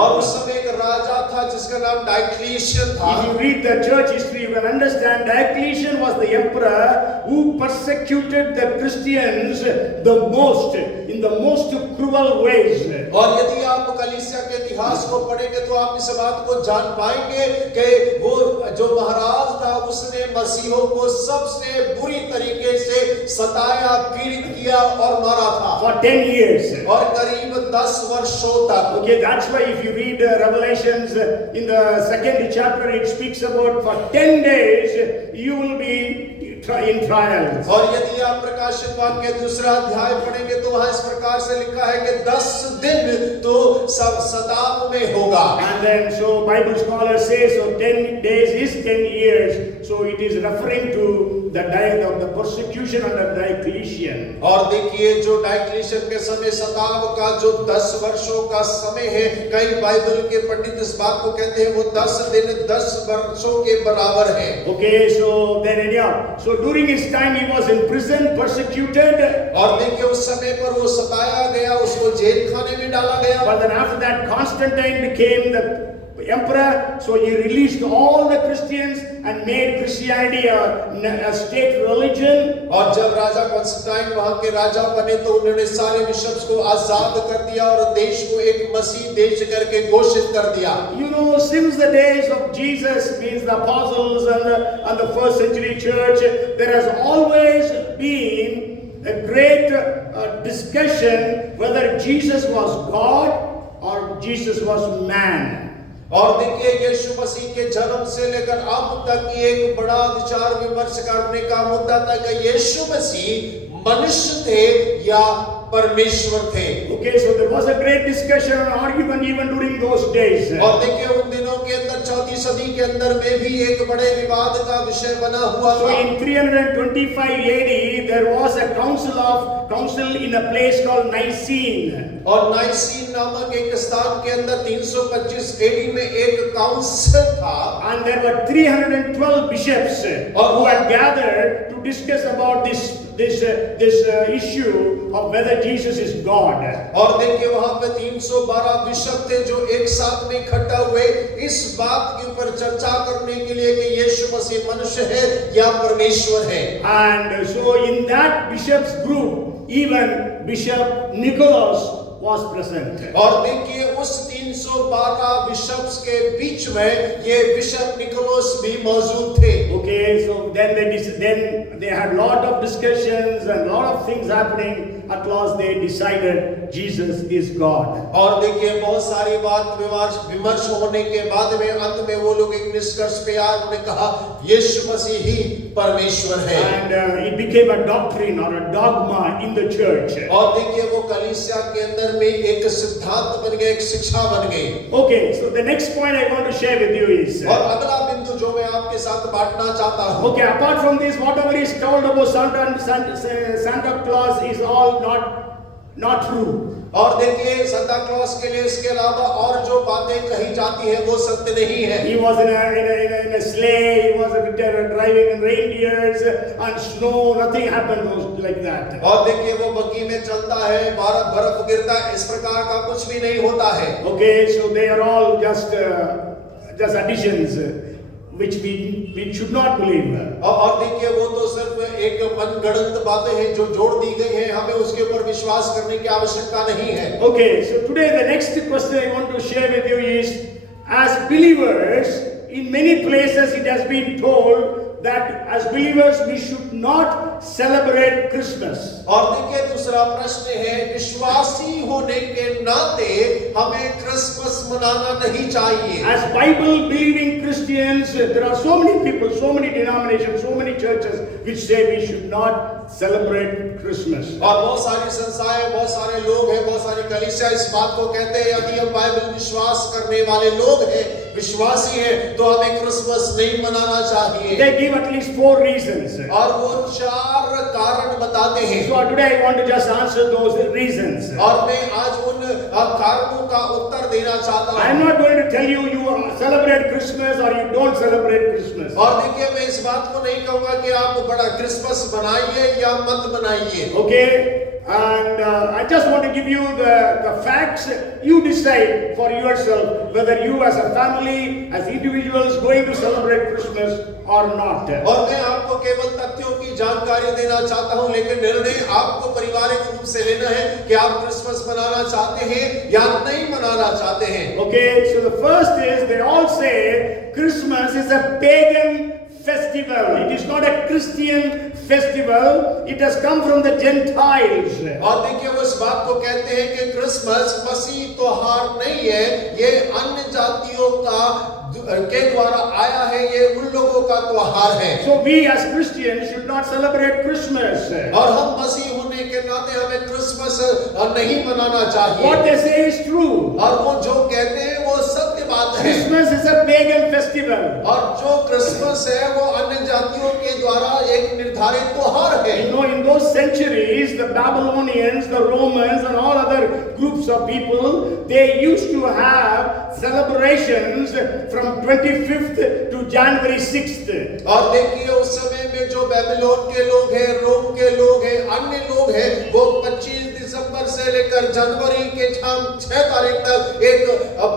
और उस समय एक राजा था जिसका नाम डायक्लीशियन था। If you read the church history, you can understand Diocletian was the emperor who persecuted the Christians the most, in the most cruel ways. और यदि आप कलीसिया के इतिहास को पढ़ेंगे तो आप इस बात को जान पाएंगे कि वो जो महाराज था उसने मसीहों को सबसे बुरी तरीके से सताया, पीड़ित किया और मारा था। For 10 years. और करीब 10 वर्षों तक। Okay, that's why if you read Revelations in the 2nd chapter, it speaks about for 10 days you will be in trials. और यदि आप प्रकाशित वाक्य के दूसरा अध्याय पढ़ेंगे तो वहां इस प्रकार से लिखा है कि 10 दिन तो सब सताव में होगा। And then so Bible scholars say so 10 days is 10 years, so it is referring to the persecution under Diocletian. और देखिए जो डायक्लीशियन के समय सताव का जो 10 वर्षों का समय है, कई बाइबल के पंडित इस बात को कहते हैं वो 10 दिन 10 वर्षों के बराबर है। Okay, so then anyhow, so during his time he was in prison, persecuted. और देखिए उस समय पर वो सताया गया, उसको जेल खाने में डाला गया। But then after that Constantine became the emperor, so he released all the Christians and made Christianity a state religion. और जब राजा कॉन्स्टेंटाइन वहां के राजा बने तो उन्होंने सारे बिशप्स को आजाद कर दिया और देश को एक मसीह देश करके घोषित कर दिया। You know, since the days of Jesus, means the apostles and the first century church, there has always been a great discussion whether Jesus was God or Jesus was man. और देखिए यीशु मसीह के जन्म से लेकर अब तक एक बड़ा विचार विमर्श करने का मुद्दा था कि यीशु मसीह मनुष्य थे या परमेश्वर थे। Okay, so there was a great discussion and argument even during those days. और देखिए उन दिनों के अंदर 4वीं सदी के अंदर में भी एक बड़े विवाद का विषय बना हुआ So था। in 325 AD there was a council in a place called Nicene. और नाइसीन नामक एक स्थान के अंदर 325 एडी में एक काउंसिल था। And there were 312 bishops who had gathered to discuss about this issue of whether Jesus is God. और देखिए वहां पे 312 बिशप थे जो एक साथ में इकट्ठा हुए इस बात के ऊपर चर्चा करने के लिए कि यीशु मसीह मनुष्य है या परमेश्वर है। And so in that bishops group, even Bishop Nicholas was present. और देखिए उस 312 बिशप्स के बीच में ये बिशप निकोलस भी मौजूद थे। Okay, so then they had lot of discussions and lot of things happening. At last they decided Jesus is God. और देखिए बहुत सारी बात विमर्श होने के बाद में अंत में वो लोग एक निष्कर्ष पे आए, उन्होंने कहा यीशु मसीह ही परमेश्वर है। And it became a doctrine or a dogma in the church. और देखिए वो कलीसिया के अंदर में एक सिद्धांत बन गया, एक शिक्षा बन गई। Okay, so the next point I want to share with you is. और अगला बिंदु जो मैं आपके साथ बांटना चाहता हूँ। Okay, apart from this, whatever is told about Santa Claus is all not true. और देखिए सांता क्लॉस के लिए इसके अलावा और जो बातें कही जाती है वो सत्य नहीं है। He was in a sleigh, he was driving in reindeers and snow, nothing happened like that. और देखिए वो बग्गी में चलता है, बर्फ गिरता है, इस प्रकार का कुछ भी नहीं होता है। Okay, so they are all just additions which we should not believe. और देखिए वो तो सिर्फ एक मनगढ़ंत बातें हैं जो जोड़ दी गई हैं, हमें उसके ऊपर विश्वास करने की आवश्यकता नहीं है। Okay, so today the next question I want to share with you is as believers, in many places it has been told that as believers we should not celebrate Christmas. और देखिए दूसरा प्रश्न है, विश्वासी होने के नाते हमें क्रिसमस मनाना नहीं चाहिए। As Bible believing Christians, there are so many people, so many denominations, so many churches which say we should not celebrate Christmas. और बहुत सारी संस्थाएं, बहुत सारे लोग हैं, बहुत सारी कलीसिया इस बात को कहते हैं, यदि हम बाइबल विश्वास करने वाले लोग हैं, विश्वासी हैं, तो हमें क्रिसमस नहीं मनाना चाहिए। They give at least 4 reasons. और वो 4 कारण बताते हैं। So today I want to just answer those reasons. और मैं आज उन कारणों का उत्तर देना चाहता हूँ। I am not going to tell you celebrate Christmas or you don't celebrate Christmas. और देखिए मैं इस बात को नहीं कहूँगा कि आप बड़ा क्रिसमस बनाइए या मत बनाइए। Okay? And I just want to give you the facts. You decide for yourself whether you as a family, as individuals going to celebrate Christmas or not. और मैं आपको केवल तथ्यों की जानकारी देना चाहता हूँ, लेकिन निर्णय आपको पारिवारिक रूप से लेना है कि आप क्रिसमस मनाना चाहते हैं या नहीं मनाना चाहते हैं। Okay, so the first is they all say Christmas is a pagan festival. It is not a Christian festival. It has come from the Gentiles. और देखिए वो इस बात को कहते हैं कि क्रिसमस मसीह त्योहार नहीं है, ये अन्य जातियों का के द्वारा आया है, ये उन लोगों का त्योहार है। So we as Christians should not celebrate Christmas. और हम मसीह होने के नाते हमें क्रिसमस नहीं मनाना चाहिए। What they say is true. और वो जो कहते हैं वो सत्य बात है। Christmas is a pagan festival. और जो क्रिसमस है वो अन्य जातियों के द्वारा एक निर्धारित त्योहार है। You know, in those centuries, the Babylonians, the Romans, and all other groups of people, they used to have celebrations from 25th to January 6th. और देखिए उस समय में जो बेबीलोन के लोग हैं, रोम के लोग हैं, अन्य लोग हैं, वो 25 दिसंबर से लेकर जनवरी के 6 तारीख तक एक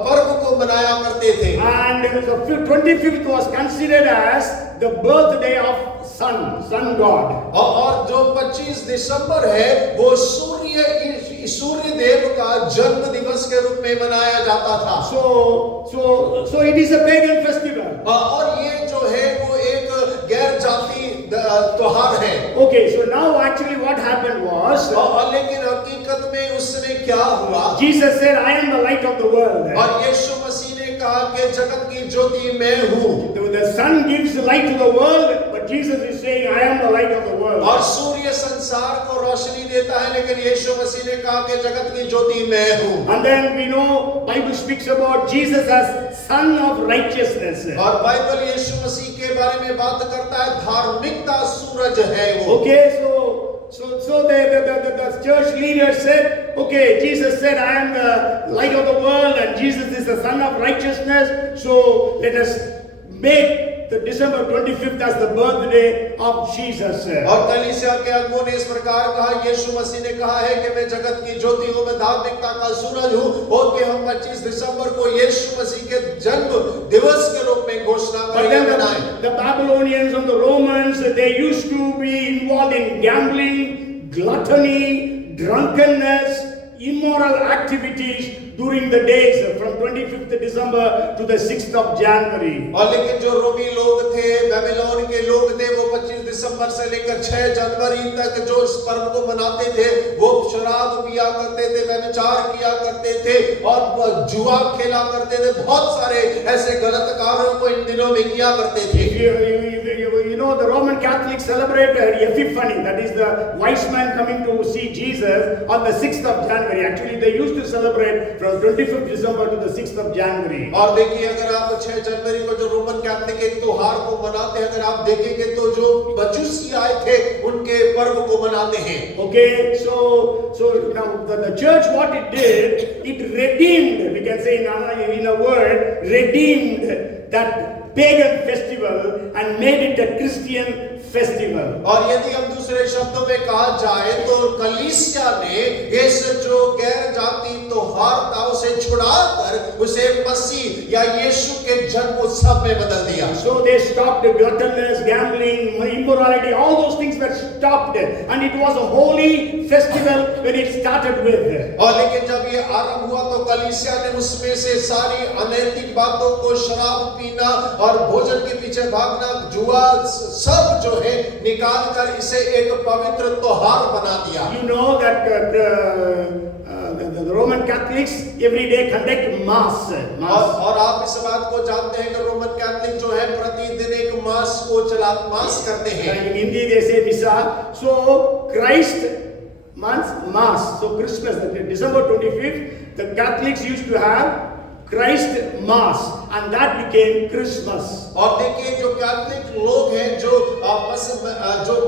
पर्व को मनाया करते थे। And the 25th was considered as the birthday of sun god. और जो 25 दिसंबर है वो सूर्य देव का जन्म दिवस के रूप में मनाया जाता था। So it is a pagan festival. और ये जो है वो एक गैर जाति त्योहार है। Okay, so now actually what happened was, लेकिन हकीकत में उस समय क्या हुआ? Jesus said, I am the light of the world. और यीशु मसीह ने कहा कि जगत की ज्योति मैं हूँ। The sun gives light to the world, but Jesus is saying, I am the light of the world. और सूर्य संसार को रोशनी देता है, लेकिन यीशु मसीह ने कहा कि जगत की ज्योति मैं हूँ। And then we know Bible speaks about Jesus as son of righteousness. और बाइबल यीशु मसीह के बारे में बात करता है, धार्मिकता सूरज है वो। Okay, so the church leader said, okay, Jesus said, I am the light of the world, and Jesus is the son of righteousness. So let us make the December 25th as the birthday of Jesus. और कलीसिया के अगुवों ने इस प्रकार कहा, यीशु मसीह ने कहा है कि मैं जगत की ज्योति हूँ, मैं धार्मिकता का सूरज हूँ, और कि हम 25 दिसंबर को यीशु मसीह के जन्म दिवस के रूप में घोषणा करें। The Babylonians and the Romans, they used to be involved in gambling, gluttony, drunkenness, immoral activities during the days from 25th December to the 6th of January. और लेकिन जो रोमी लोग थे, बेबीलोन के लोग थे, वो 25 दिसंबर से लेकर 6 जनवरी तक जो इस पर्व को मनाते थे, वो शराब पिया करते थे, व्यभिचार किया करते थे और जुआ खेला करते थे। बहुत सारे ऐसे गलत कार्यों को इन दिनों में किया करते थे। You know, the Roman Catholics celebrate Epiphany, that is the wise man coming to see Jesus on the 6th of January. Actually, they used to celebrate from 25th December to the 6th of January. और देखिए अगर आप 6 जनवरी को जो Roman Catholic एक त्योहार को मनाते हैं, अगर आप देखेंगे तो जो मजूसी आए थे उनके पर्व को मनाते हैं। Okay, so now the church what it did, it redeemed, we can say in a word, redeemed that pagan festival and made it a Christian festival. और यदि हम दूसरे शब्दों में कहा जाए तो कलीसिया ने इस जो गैर जाति त्योहार था उसे छुड़ाकर उसे मसीह या यीशु के जन्म उत्सव में बदल दिया। So they stopped gluttonness, gambling, immorality, all those things were stopped, and it was a holy festival when it started with. और लेकिन जब ये आरंभ हुआ तो कलीसिया ने उसमें से सारी अनैतिक बातों को, शराब पीना और भोजन के पीछे भागना, जुआ, सब जो है निकाल कर इसे एक पवित्र त्योहार बना दिया। You know that the Roman Catholics every day conduct mass. और आप इस बात को जानते हैं कि रोमन कैथलिक जो है प्रतिदिन एक मास करते हैं। In Hindi they say Missa. So Christ mass. So Christmas, December 25th, the Catholics used to have Christ Mass, and that became Christmas. और देखिए जो कैथलिक लोग हैं जो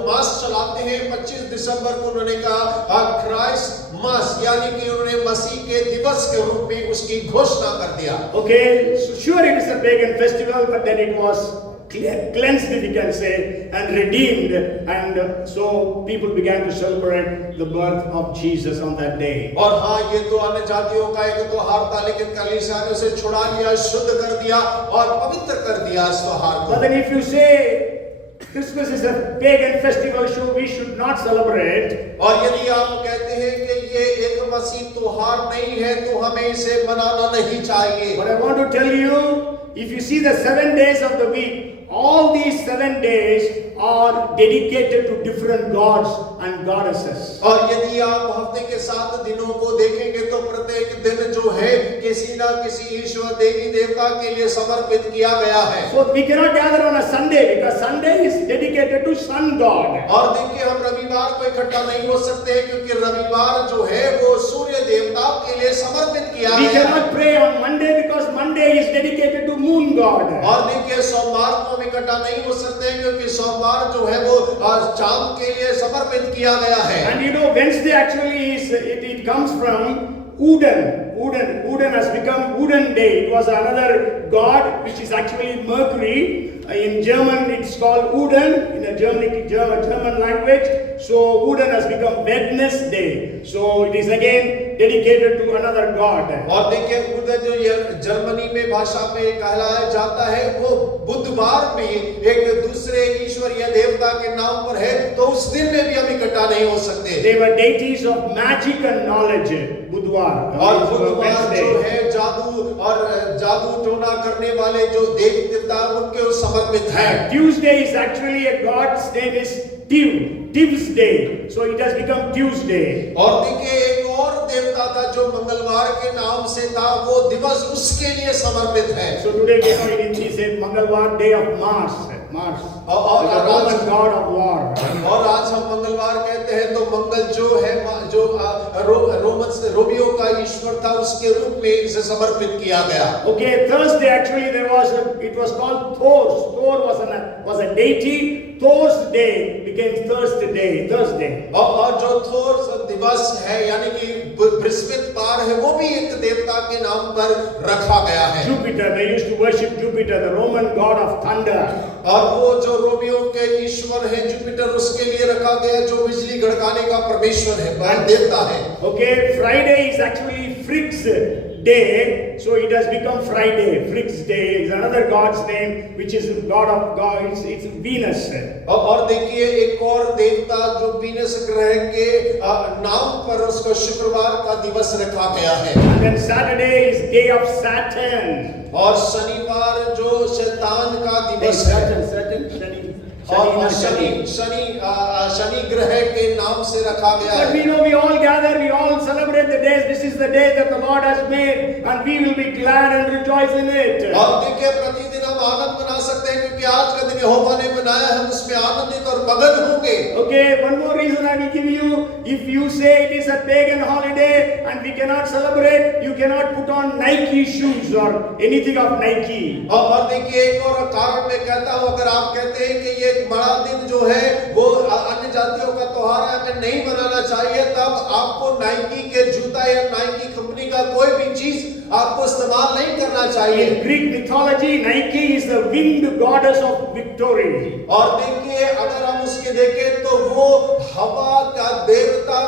मास चलाते हैं 25 दिसंबर को उन्होंने कहा क्राइस्ट मास, यानी कि उन्होंने मसीह के दिवस के रूप में उसकी घोषणा कर दिया। Okay, so sure it is a pagan festival, but then it was cleansed, we can say, and redeemed, and so people began to celebrate the birth of Jesus on that day. और हाँ, ये तो अन्य जातियों का एक त्योहार था, लेकिन कलीसिया ने उसे छुड़ा लिया, शुद्ध कर दिया और पवित्र कर दिया इस त्योहार को। But then if you say Christmas is a pagan festival, so we should not celebrate. और यदि आप कहते हैं कि ये एक मसीह त्योहार नहीं है, तो हमें इसे मनाना नहीं चाहिए। But I want to tell you, if you see the 7 days of the week, all these 7 days are dedicated to different gods and goddesses. और यदि आप हफ्ते के 7 दिनों को देखेंगे तो प्रत्येक दिन जो है किसी ना किसी ईश्वर देवी देवता के लिए समर्पित किया गया है। So we cannot gather on a Sunday because Sunday is dedicated to sun god. और देखिए हम रविवार को इकट्ठा नहीं हो सकते हैं क्योंकि रविवार जो है वो सूर्य देवता के लिए समर्पित किया गया है। We cannot pray on Monday because Monday is dedicated to moon god. और देखिए सोमवार को हम इकट्ठा नहीं हो सकते हैं क्योंकि सोमवार जो है वो चांद के लिए समर्पित किया गया है। And you know Wednesday actually it comes from Woden has become Wooden day. It was another god which is actually Mercury. In German it's called Woden in a German language. So Wooden has become Wednesday. So it is again dedicated to another god. और देखिए wooden जो Germany में भाषा में कहलाया जाता है वो बुधवार में एक दूसरे ईश्वरीय देवता के नाम पर है, तो उस दिन में भी हम इकट्ठा नहीं हो सकते। They were deities of magic and knowledge. बुधवार और बुधवार जो है जादू टोना करने वाले जो देव देवता उनके समर्पित है। Tuesday is actually a god's name is Tiv's day, so it has become Tuesday. और देखिए एक और देवता था जो मंगलवार के नाम से था, वो दिवस उसके लिए समर्पित है। So today we know in Hindi say Mangalwar day of Mars, और the Roman god of war. और आज हम मंगलवार कहते हैं तो मंगल जो है जो रोमियो का ईश्वर था उसके रूप में इसे समर्पित किया गया। Okay, Thursday actually it was called Thor. Thor was a deity. Thor's day became Thursday. और जो थोर दिवस है यानी कि बृहस्पतिवार है वो भी एक देवता के नाम पर रखा गया है। Jupiter, they used to worship Jupiter, the Roman god of thunder. और वो जो रोमियो के ईश्वर है जुपिटर उसके लिए रखा गया जो बिजली गड़काने का परमेश्वर है, देवता है। Okay, Friday is actually Frigg's day, so it has become Friday. Frigg's day is another god's name, which is god of God. It's Venus. और देखिए एक और देवता जो वीनस ग्रह के नाम पर उसका शुक्रवार का दिवस रखा गया है। And then Saturday is day of Saturn. और शनिवार जो शैतान का दिवस है। और शनि ग्रह के नाम से रखा गया है। But we know we all gather, we all celebrate the days. This is the day that the Lord has made, and we will be glad and rejoice in it. और देखिए प्रतिदिन हम आनंद मना सकते हैं क्योंकि आज का दिन यहोवा ने बनाया है, हम उसमें आनंदित और मगन होंगे। Okay, one more reason I will give you. If you say it is a pagan holiday and we cannot celebrate, you cannot put on Nike shoes or anything of Nike. और देखिए एक और कारण मैं कहता हूँ, अगर आप कहते हैं कि ये बड़ा दिन जो है वो अन्य जातियों का त्योहार है, हमें नहीं मनाना चाहिए, तब आपको नाइकी के जूता या नाइकी कंपनी का कोई भी चीज आपको इस्तेमाल नहीं करना चाहिए। In Greek mythology, Nike is the winged goddess of victory. और देखिए अगर हम उसके देखें तो वो हवा का देवता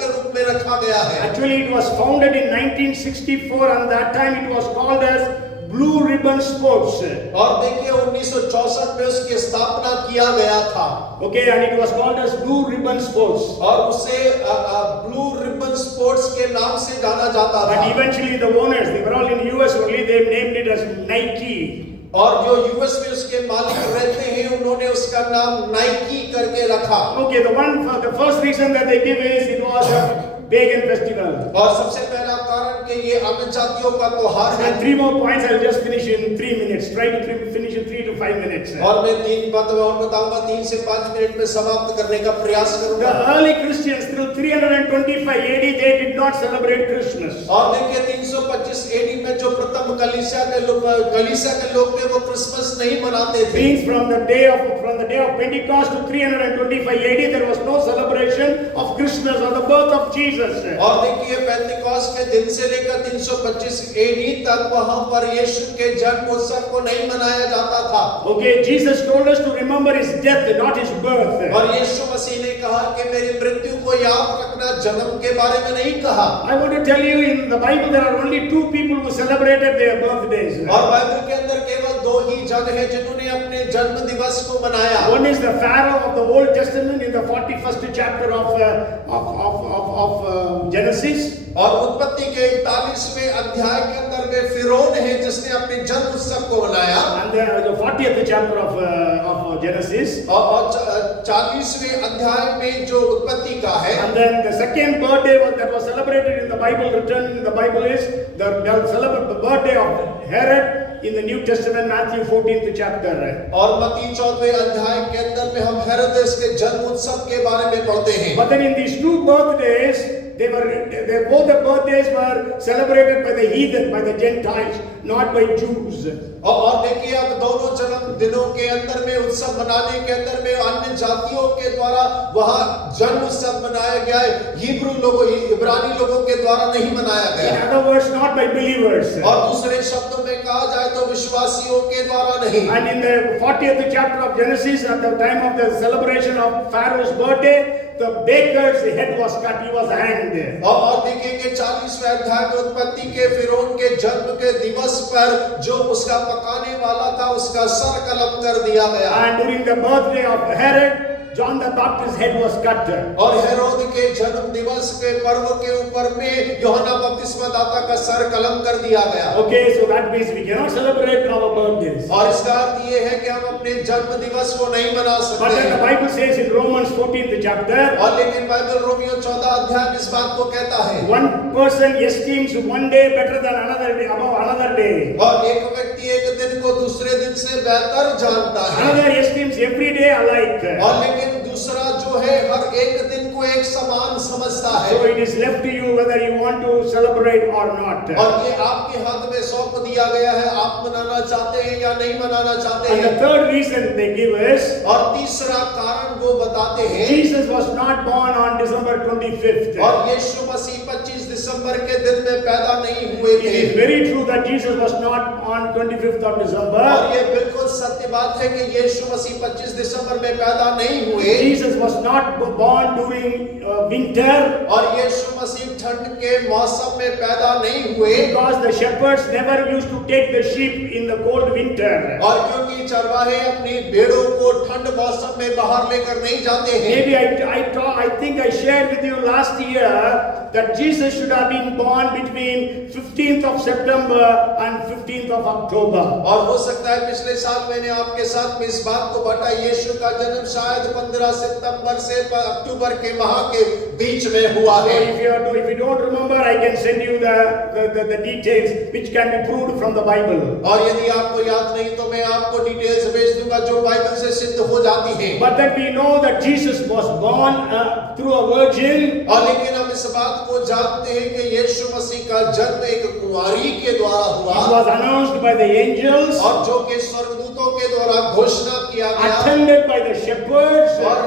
के रूप में रखा गया है। Actually, it was founded in 1964, and that time it was called as Blue Ribbon Sports. और देखिए 1964 में उसकी स्थापना किया गया था Okay, and it was called as Blue Ribbon Sports. और उसे ब्लू रिबन स्पोर्ट्स के नाम से जाना जाता But था eventually the owners, they were all in US only, they named it as Nike. और जो यूएस में उसके मालिक रहते हैं उन्होंने उसका नाम नाइकी करके रखा Okay, the first reason that they give is it was a pagan festival. और सबसे पहला कारण कि ये अन्य जातियों का त्योहार है And 3 more points I'll just finish in 3 minutes. Try to finish in 3 to 5 minutes. और मैं 3 बातें और बताऊंगा 3 से 5 मिनट में समाप्त करने का प्रयास The करूंगा early Christians through 325 AD they did not celebrate Christmas. और देखिए 325 एडी में जो प्रथम कलीसिया के लोग थे वो क्रिसमस नहीं मनाते थे Means from the day of Pentecost to 325 AD there was no celebration of Christmas or the birth of Jesus. और देखिए पेंटिकॉस्ट के दिन से लेकर 325 एडी तक वहां पर यीशु के जन्म उत्सव को नहीं मनाया जाता था Okay, Jesus told us to remember his death, not his birth. और यीशु मसीह ने कहा कि मेरी मृत्यु को याद रखना जन्म के बारे में नहीं कहा I want to tell you in the Bible there are only 2 people who celebrated their birthdays. और बाइबल के अंदर केवल 2 ही जन हैं जिन्होंने अपने जन्म दिवस को मनाया One is the Pharaoh of the Old Testament in the 41st chapter of Genesis. और उत्पत्ति के 41वें अध्याय के अंदर में फिरौन है जिसने अपने जन्म उत्सव को मनाया And the 40th chapter of Genesis. और 40वें अध्याय में जो उत्पत्ति का है And then the second birthday that was celebrated in the Bible, written in the Bible is the birthday of Herod in the New Testament, Matthew 14th chapter. और मत्ती 4वें अध्याय के अंदर में हम हेरोदेस के जन्म उत्सव के बारे में पढ़ते हैं But then in these 2 birthdays, both the birthdays were celebrated by the heathen, by the Gentiles, not by Jews. और देखिए अब दोनों जन्म दिनों के अंदर में उत्सव मनाने के अंदर में अन्य जातियों के द्वारा वहां जन्म उत्सव मनाया गया है इब्रानी लोगों के द्वारा नहीं मनाया In गया other words, not by believers. और दूसरे शब्दों में कहा जाए तो विश्वासियों के द्वारा नहीं And in the 40th chapter of Genesis, at the time of the celebration of Pharaoh's birthday, the baker's head was cut, he was hanged. और देखेंगे 40वें अध्याय में उत्पत्ति के फिरौन के जन्म के दिवस पर जो उसका पकाने वाला था उसका सर कलम कर दिया गया And during the birthday of Herod, John the Baptist's head was cut. और हेरोद के जन्म दिवस के पर्व के ऊपर में यूहन्ना बपतिस्मा दाता का सर कलम कर दिया गया Okay, so that means we cannot celebrate our birthdays. और इसका अर्थ ये है कि हम अपने जन्म दिवस को नहीं मना But सकते then the Bible says in Romans 14th chapter, और लेकिन बाइबल रोमियो 14 अध्याय इस बात को कहता है one person esteems one day better than another day, above another day. और एक व्यक्ति एक दिन को दूसरे दिन से बेहतर जानता है Another esteems every day alike. और लेकिन दूसरा जो है हर एक दिन को एक समान समझता है So it is left to you whether you want to celebrate or not. और ये आपके हाथ में सौंप दिया गया है आप मनाना चाहते हैं या नहीं मनाना चाहते And the हैं third reason they give is और तीसरा कारण वो बताते हैं Jesus was not born on December 25th. और यीशु मसीह 25 दिसंबर के दिन में पैदा नहीं हुए It थे is very true that Jesus was not on 25th of December. और ये बिल्कुल सत्य बात है कि यीशु मसीह 25 दिसंबर में पैदा नहीं हुए Jesus was not born during winter और यीशु मसीह ठंड के मौसम में पैदा नहीं हुए because the shepherds never used to take the sheep in the cold winter. और क्योंकि चरवाहे अपनी भेड़ों को ठंड मौसम में बाहर लेकर नहीं जाते हैं Maybe I think I shared with you last year that Jesus should have been born between 15th of September and 15th of October. और हो सकता है पिछले साल मैंने आपके साथ में इस बात को बांटा यीशु का जन्म शायद 15 सितंबर से अक्टूबर के माह के बीच में हुआ So है if you don't remember, I can send you the details which can be proved from the Bible. और यदि आपको याद नहीं तो मैं आपको डिटेल्स भेज दूंगा जो बाइबल से सिद्ध हो जाती हैं But then we know that Jesus was born through a virgin. और लेकिन हम इस बात को जानते हैं कि यीशु मसीह का जन्म एक कुंवारी के द्वारा It हुआ was announced by the angels, और जो कि स्वर्गदूतों के द्वारा घोषणा किया गया attended by the shepherds, और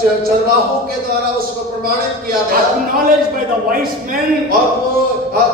चरवाहों के द्वारा उसको प्रमाणित किया गया acknowledged by the wise men, और वो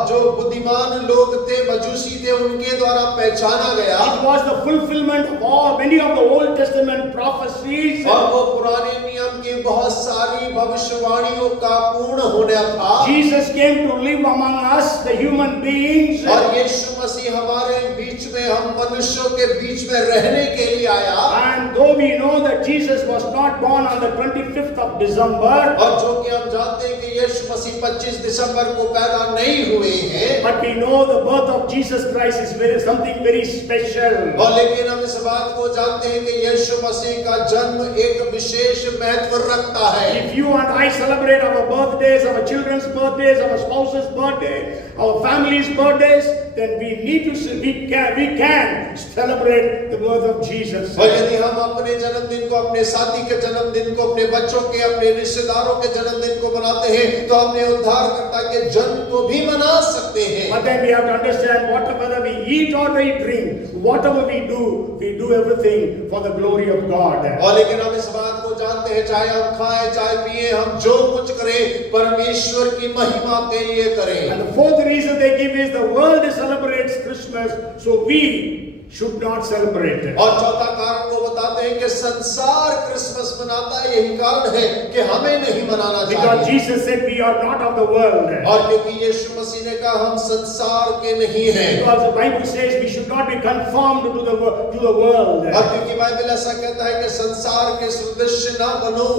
जो बुद्धिमान लोग थे मजूसी थे उनके द्वारा पहचाना गया It was the fulfillment of many of the Old Testament prophecies. और वो पुराने नियम की बहुत सारी भविष्यवाणियों का पूर्ण होना था। Jesus came to live among us, the human beings. और यीशु मसीह हमारे बीच में, हम मनुष्यों के बीच में रहने के लिए आया। And though we know that Jesus was not born on the 25th of December, और जो कि हम जानते हैं कि यीशु मसीह 25 दिसंबर को पैदा नहीं हुए हैं, but we know the birth of Jesus Christ is something very special. और लेकिन हम इस बात को जानते हैं कि यीशु मसीह का जन्म एक विशेष महत्व रखता है। If you and I celebrate our birthdays, our children's birthdays, our spouse's birthday, our family's birthdays, then we can celebrate the birth of Jesus. और यदि हम अपने जन्मदिन को, अपने साथी के जन्मदिन को, अपने बच्चों के, अपने रिश्तेदारों के जन्मदिन को मनाते हैं, तो अपने उद्धारकर्ता के जन्म को भी मना सकते हैं। But then we have to understand, whether we eat or we drink, whatever we do everything for the glory of God. और लेकिन हम इस बात को जानते हैं, चाहे हम खाएं चाहे पिए, हम जो कुछ करें परमेश्वर की महिमा के लिए करें। And the fourth reason they give is the world celebrates Christmas, so we should not celebrate it. और चौथा कारण वो बताते हैं कि संसार क्रिसमस मनाता है, यही कारण है कि हमें नहीं मनाना Because चाहिए। Jesus said we are not of the world. और क्योंकि यीशु मसीह ने कहा हम संसार के नहीं हैं। Because the Bible says we should not be conformed to the world. और क्योंकि बाइबल ऐसा कहता है कि संसार के सदृश ना बनो।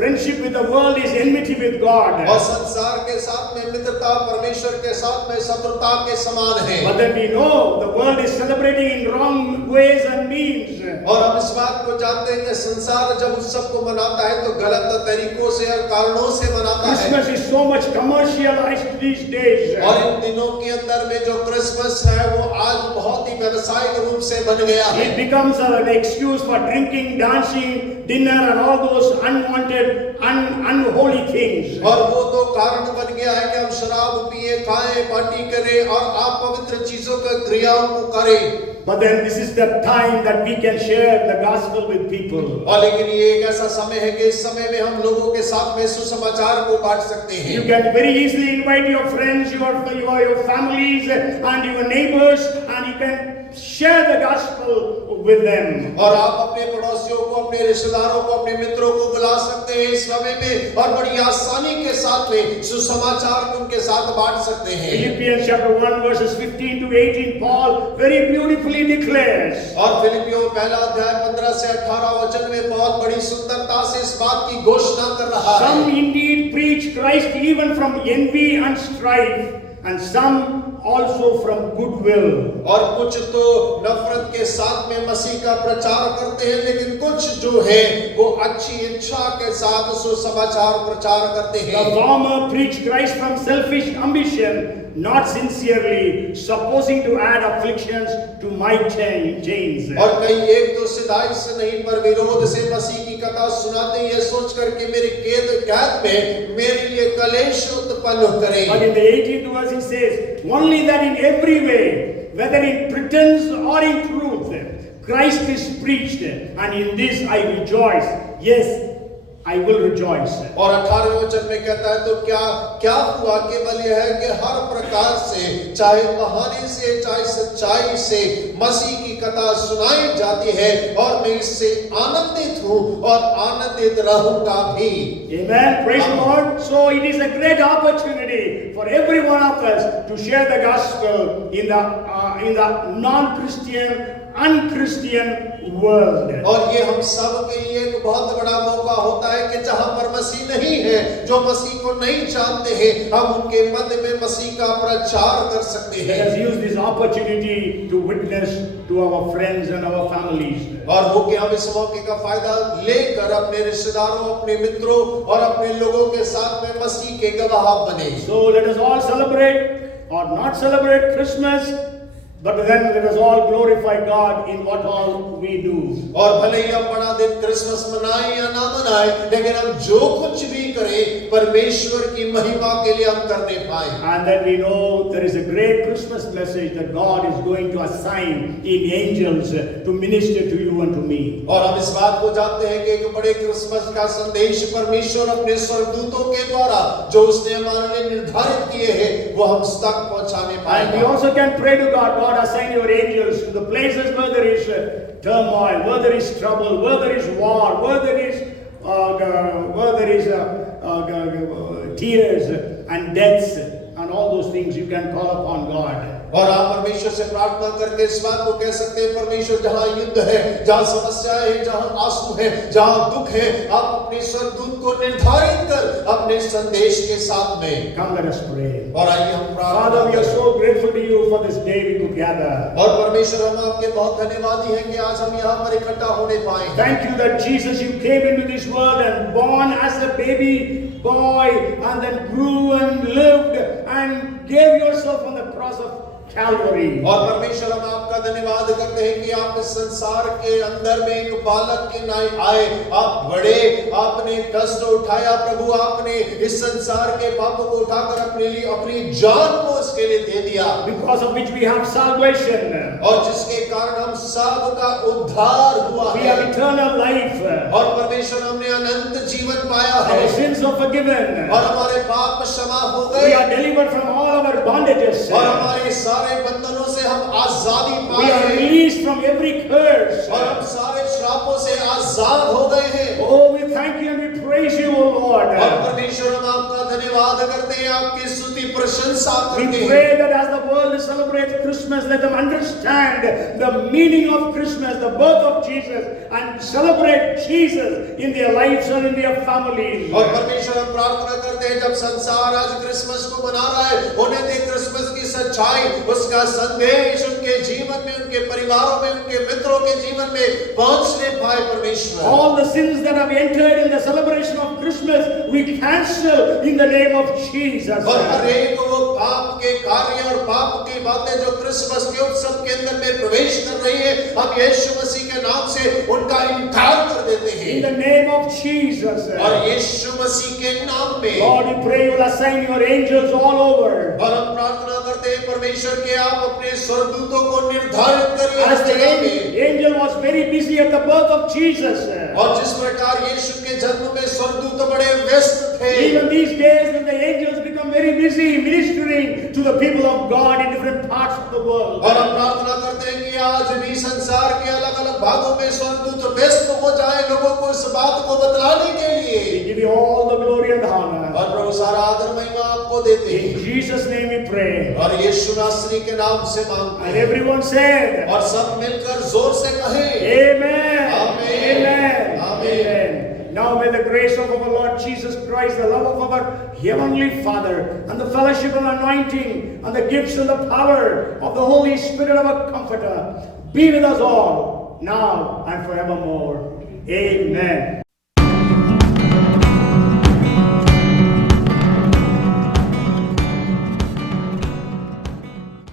Friendship with the world is enmity with God. और संसार के साथ में मित्रता परमेश्वर के साथ में शत्रुता के समान है। But then we know the world is celebrating in wrong ways and means. और हम इस बात को जानते हैं कि संसार जब उत्सव को मनाता है तो गलत तरीकों से और कारणों से मनाता है। Christmas is so much commercialized these days. और इन दिनों के अंदर में जो क्रिसमस है वो आज बहुत ही व्यावसायिक रूप से बन गया है। It becomes an excuse for drinking, dancing, dinner and all those unwanted, unholy things. और वो तो कारण बन गया है कि हम शराब पिए, खाएं, पार्टी करें और अपवित्र चीजों के क्रियाओं को करें। But then this is the time that we can share the gospel with people. और लेकिन ये एक ऐसा समय है कि इस समय में हम लोगों के साथ में सुसमाचार को बांट सकते हैं। You can very easily invite your friends, your families and your neighbors, and you can share the gospel with them. और आप अपने पड़ोसियों को, अपने रिश्तेदारों को, अपने मित्रों को बुला सकते हैं इस समय में और बड़ी आसानी के साथ में सुसमाचार उनके साथ बांट सकते हैं। Philippians chapter 1 verses 15 to 18, Paul very beautifully declares. और फिलिपियों पहला अध्याय 15 से 18 वचन में बहुत बड़ी सुंदरता से इस बात की घोषणा कर रहा है। Some indeed preach Christ even from envy and strife, and some also from goodwill. और कुछ तो नफरत के साथ में मसीह का प्रचार करते हैं, लेकिन कुछ जो है वो अच्छी इच्छा के साथ सुसमाचार प्रचार करते हैं। The former preach Christ from selfish ambition, not sincerely, supposing to add afflictions to my chains. और कई एक तो सिधाई से नहीं पर विरोध से मसीह की कथा सुनाते ये सोच कर के मेरे कैद में मेरे लिए कलेश उत्पन्न करें। But in the 18th verse he says, only that in every way, whether in pretense or in truth, Christ is preached, and in this I rejoice. Yes, I will rejoice. और 18वें वचन में कहता है तो क्या हुआ, केवल यह है कि हर प्रकार से, चाहे बहाने से चाहे सच्चाई से मसीह की कथा सुनाई जाती है और मैं इससे आनंदित हूँ और आनंदित रहूंगा भी। Amen. Praise the Lord. So it is a great opportunity for every one of us to share the gospel in the non-Christian, unchristian world. और ये हम सब के लिए एक बहुत बड़ा मौका होता है कि जहां पर मसीह नहीं है, जो मसीह को नहीं जानते हैं, हम उनके मध्य में मसीह का प्रचार कर सकते हैं। Let us use this opportunity to witness to our friends and our families. और हो के हम इस मौके का फायदा लेकर अपने रिश्तेदारों, अपने मित्रों और अपने लोगों के साथ में मसीह के गवाह बने। So let us all celebrate or not celebrate Christmas, but then let us all glorify God in what all we do. और भले ही हम बड़ा दिन क्रिसमस मनाएं या ना मनाएं, लेकिन हम जो कुछ भी करें परमेश्वर की महिमा के लिए हम करने पाएं। And then we know there is a great Christmas message that God is going to assign in angels to minister to you and to me. और हम इस बात को जानते हैं कि एक बड़े क्रिसमस का संदेश परमेश्वर अपने स्वर्गदूतों के द्वारा जो उसने हमारे लिए निर्धारित किए हैं वो हम तक पहुंचाने And we पाएंगे। also can pray to God, God assign your angels to the places where there is turmoil, where there is trouble, where there is war, where there is where there is tears and deaths and all those things, you can call upon God. और आप परमेश्वर से प्रार्थना करके इस बात को कह सकते हैं, परमेश्वर जहां युद्ध है, जहां समस्याएं हैं, जहां आंसू है, जहां दुख है, आप अपने स्वर्गदूत को निर्धारित कर अपने संदेश के साथ में। Come, let us pray. और आइए हम प्रार्थना Father, we are करें। so grateful to you for this day we could gather. और परमेश्वर हम आपके बहुत धन्यवादी हैं कि आज हम यहाँ पर इकट्ठा होने पाए। Thank you that Jesus, you came into this world and born as a baby boy and then grew and lived and gave yourself on the cross of Calvary. और परमेश्वर हम आपका धन्यवाद करते हैं कि आप इस संसार के अंदर में एक बालक के नाई आए, आप बड़े, आपने कष्ट उठाया प्रभु, आपने इस संसार के पापों को उठाकर अपने लिए अपनी जान को उसके लिए दे दिया, Because of which we have salvation. और जिसके कारण हम सब का उद्धार हुआ We है, have eternal life. और परमेश्वर हमने अनंत जीवन पाया Our है, sins are forgiven. और हमारे पाप क्षमा हो We गए, are delivered from all our bondages. और हमारे सारे बंधनों से हम आजादी We पाए are हैं, released from every curse. और हम सारे श्रापों से आजाद हो गए हैं। Oh, we thank you and we praise you, O Lord. और परमेश्वर हम आपका धन्यवाद करते हैं, आपकी स्तुति प्रशंसा We करते हैं। pray that as the world celebrates Christmas, let them understand the meaning of Christmas, the birth of Jesus, and celebrate Jesus in their lives and in their families. और परमेश्वर हम प्रार्थना करते हैं, जब संसार आज क्रिसमस को मना रहा है, उन्हें दे क्रिसमस की सच्चाई, उसका संदेश उनके जीवन में, उनके परिवारों में, उनके मित्रों के जीवन में पहुंचने पाए परमेश्वर। All the sins that have entered in the celebration of Christmas, we cancel in the name of Jesus. और हर एक वो पाप के कार्य और पाप की बातें जो क्रिसमस के उत्सव के अंदर में प्रवेश कर रही है, हम यीशु मसीह के नाम से उनका इनकार कर देते हैं। In the name of Jesus. और यीशु मसीह के नाम में Lord, we pray you will assign your angels all over. और हम प्रार्थना करते हैं परमेश्वर के आप अपने स्वर्गदूतों को निर्धारित करिए As इस the जगह में। angel was very busy at the birth of Jesus. और जिस प्रकार यीशु के जन्म में स्वर्गदूत बड़े व्यस्त थे, Even these days when the angels become very busy ministering to the people of God in different parts of the world. और हम प्रार्थना करते हैं कि आज भी संसार के अलग-अलग भागों में स्वर्गदूत व्यस्त हो जाए लोगों को इस बात को बतलाने के We लिए। give you all the glory and honor. और प्रभु सारा आदर महिमा आपको देते In हैं, Jesus' name we pray. और यीशु नासरी के नाम से मांगते And हैं, everyone said, और सब मिलकर जोर से कहें Amen. Amen. Amen. Amen. Amen. Now may the grace of our Lord Jesus Christ, the love of our Heavenly Father, and the fellowship and anointing, and the gifts and the power of the Holy Spirit, our Comforter, be with us all, now and forevermore. Amen.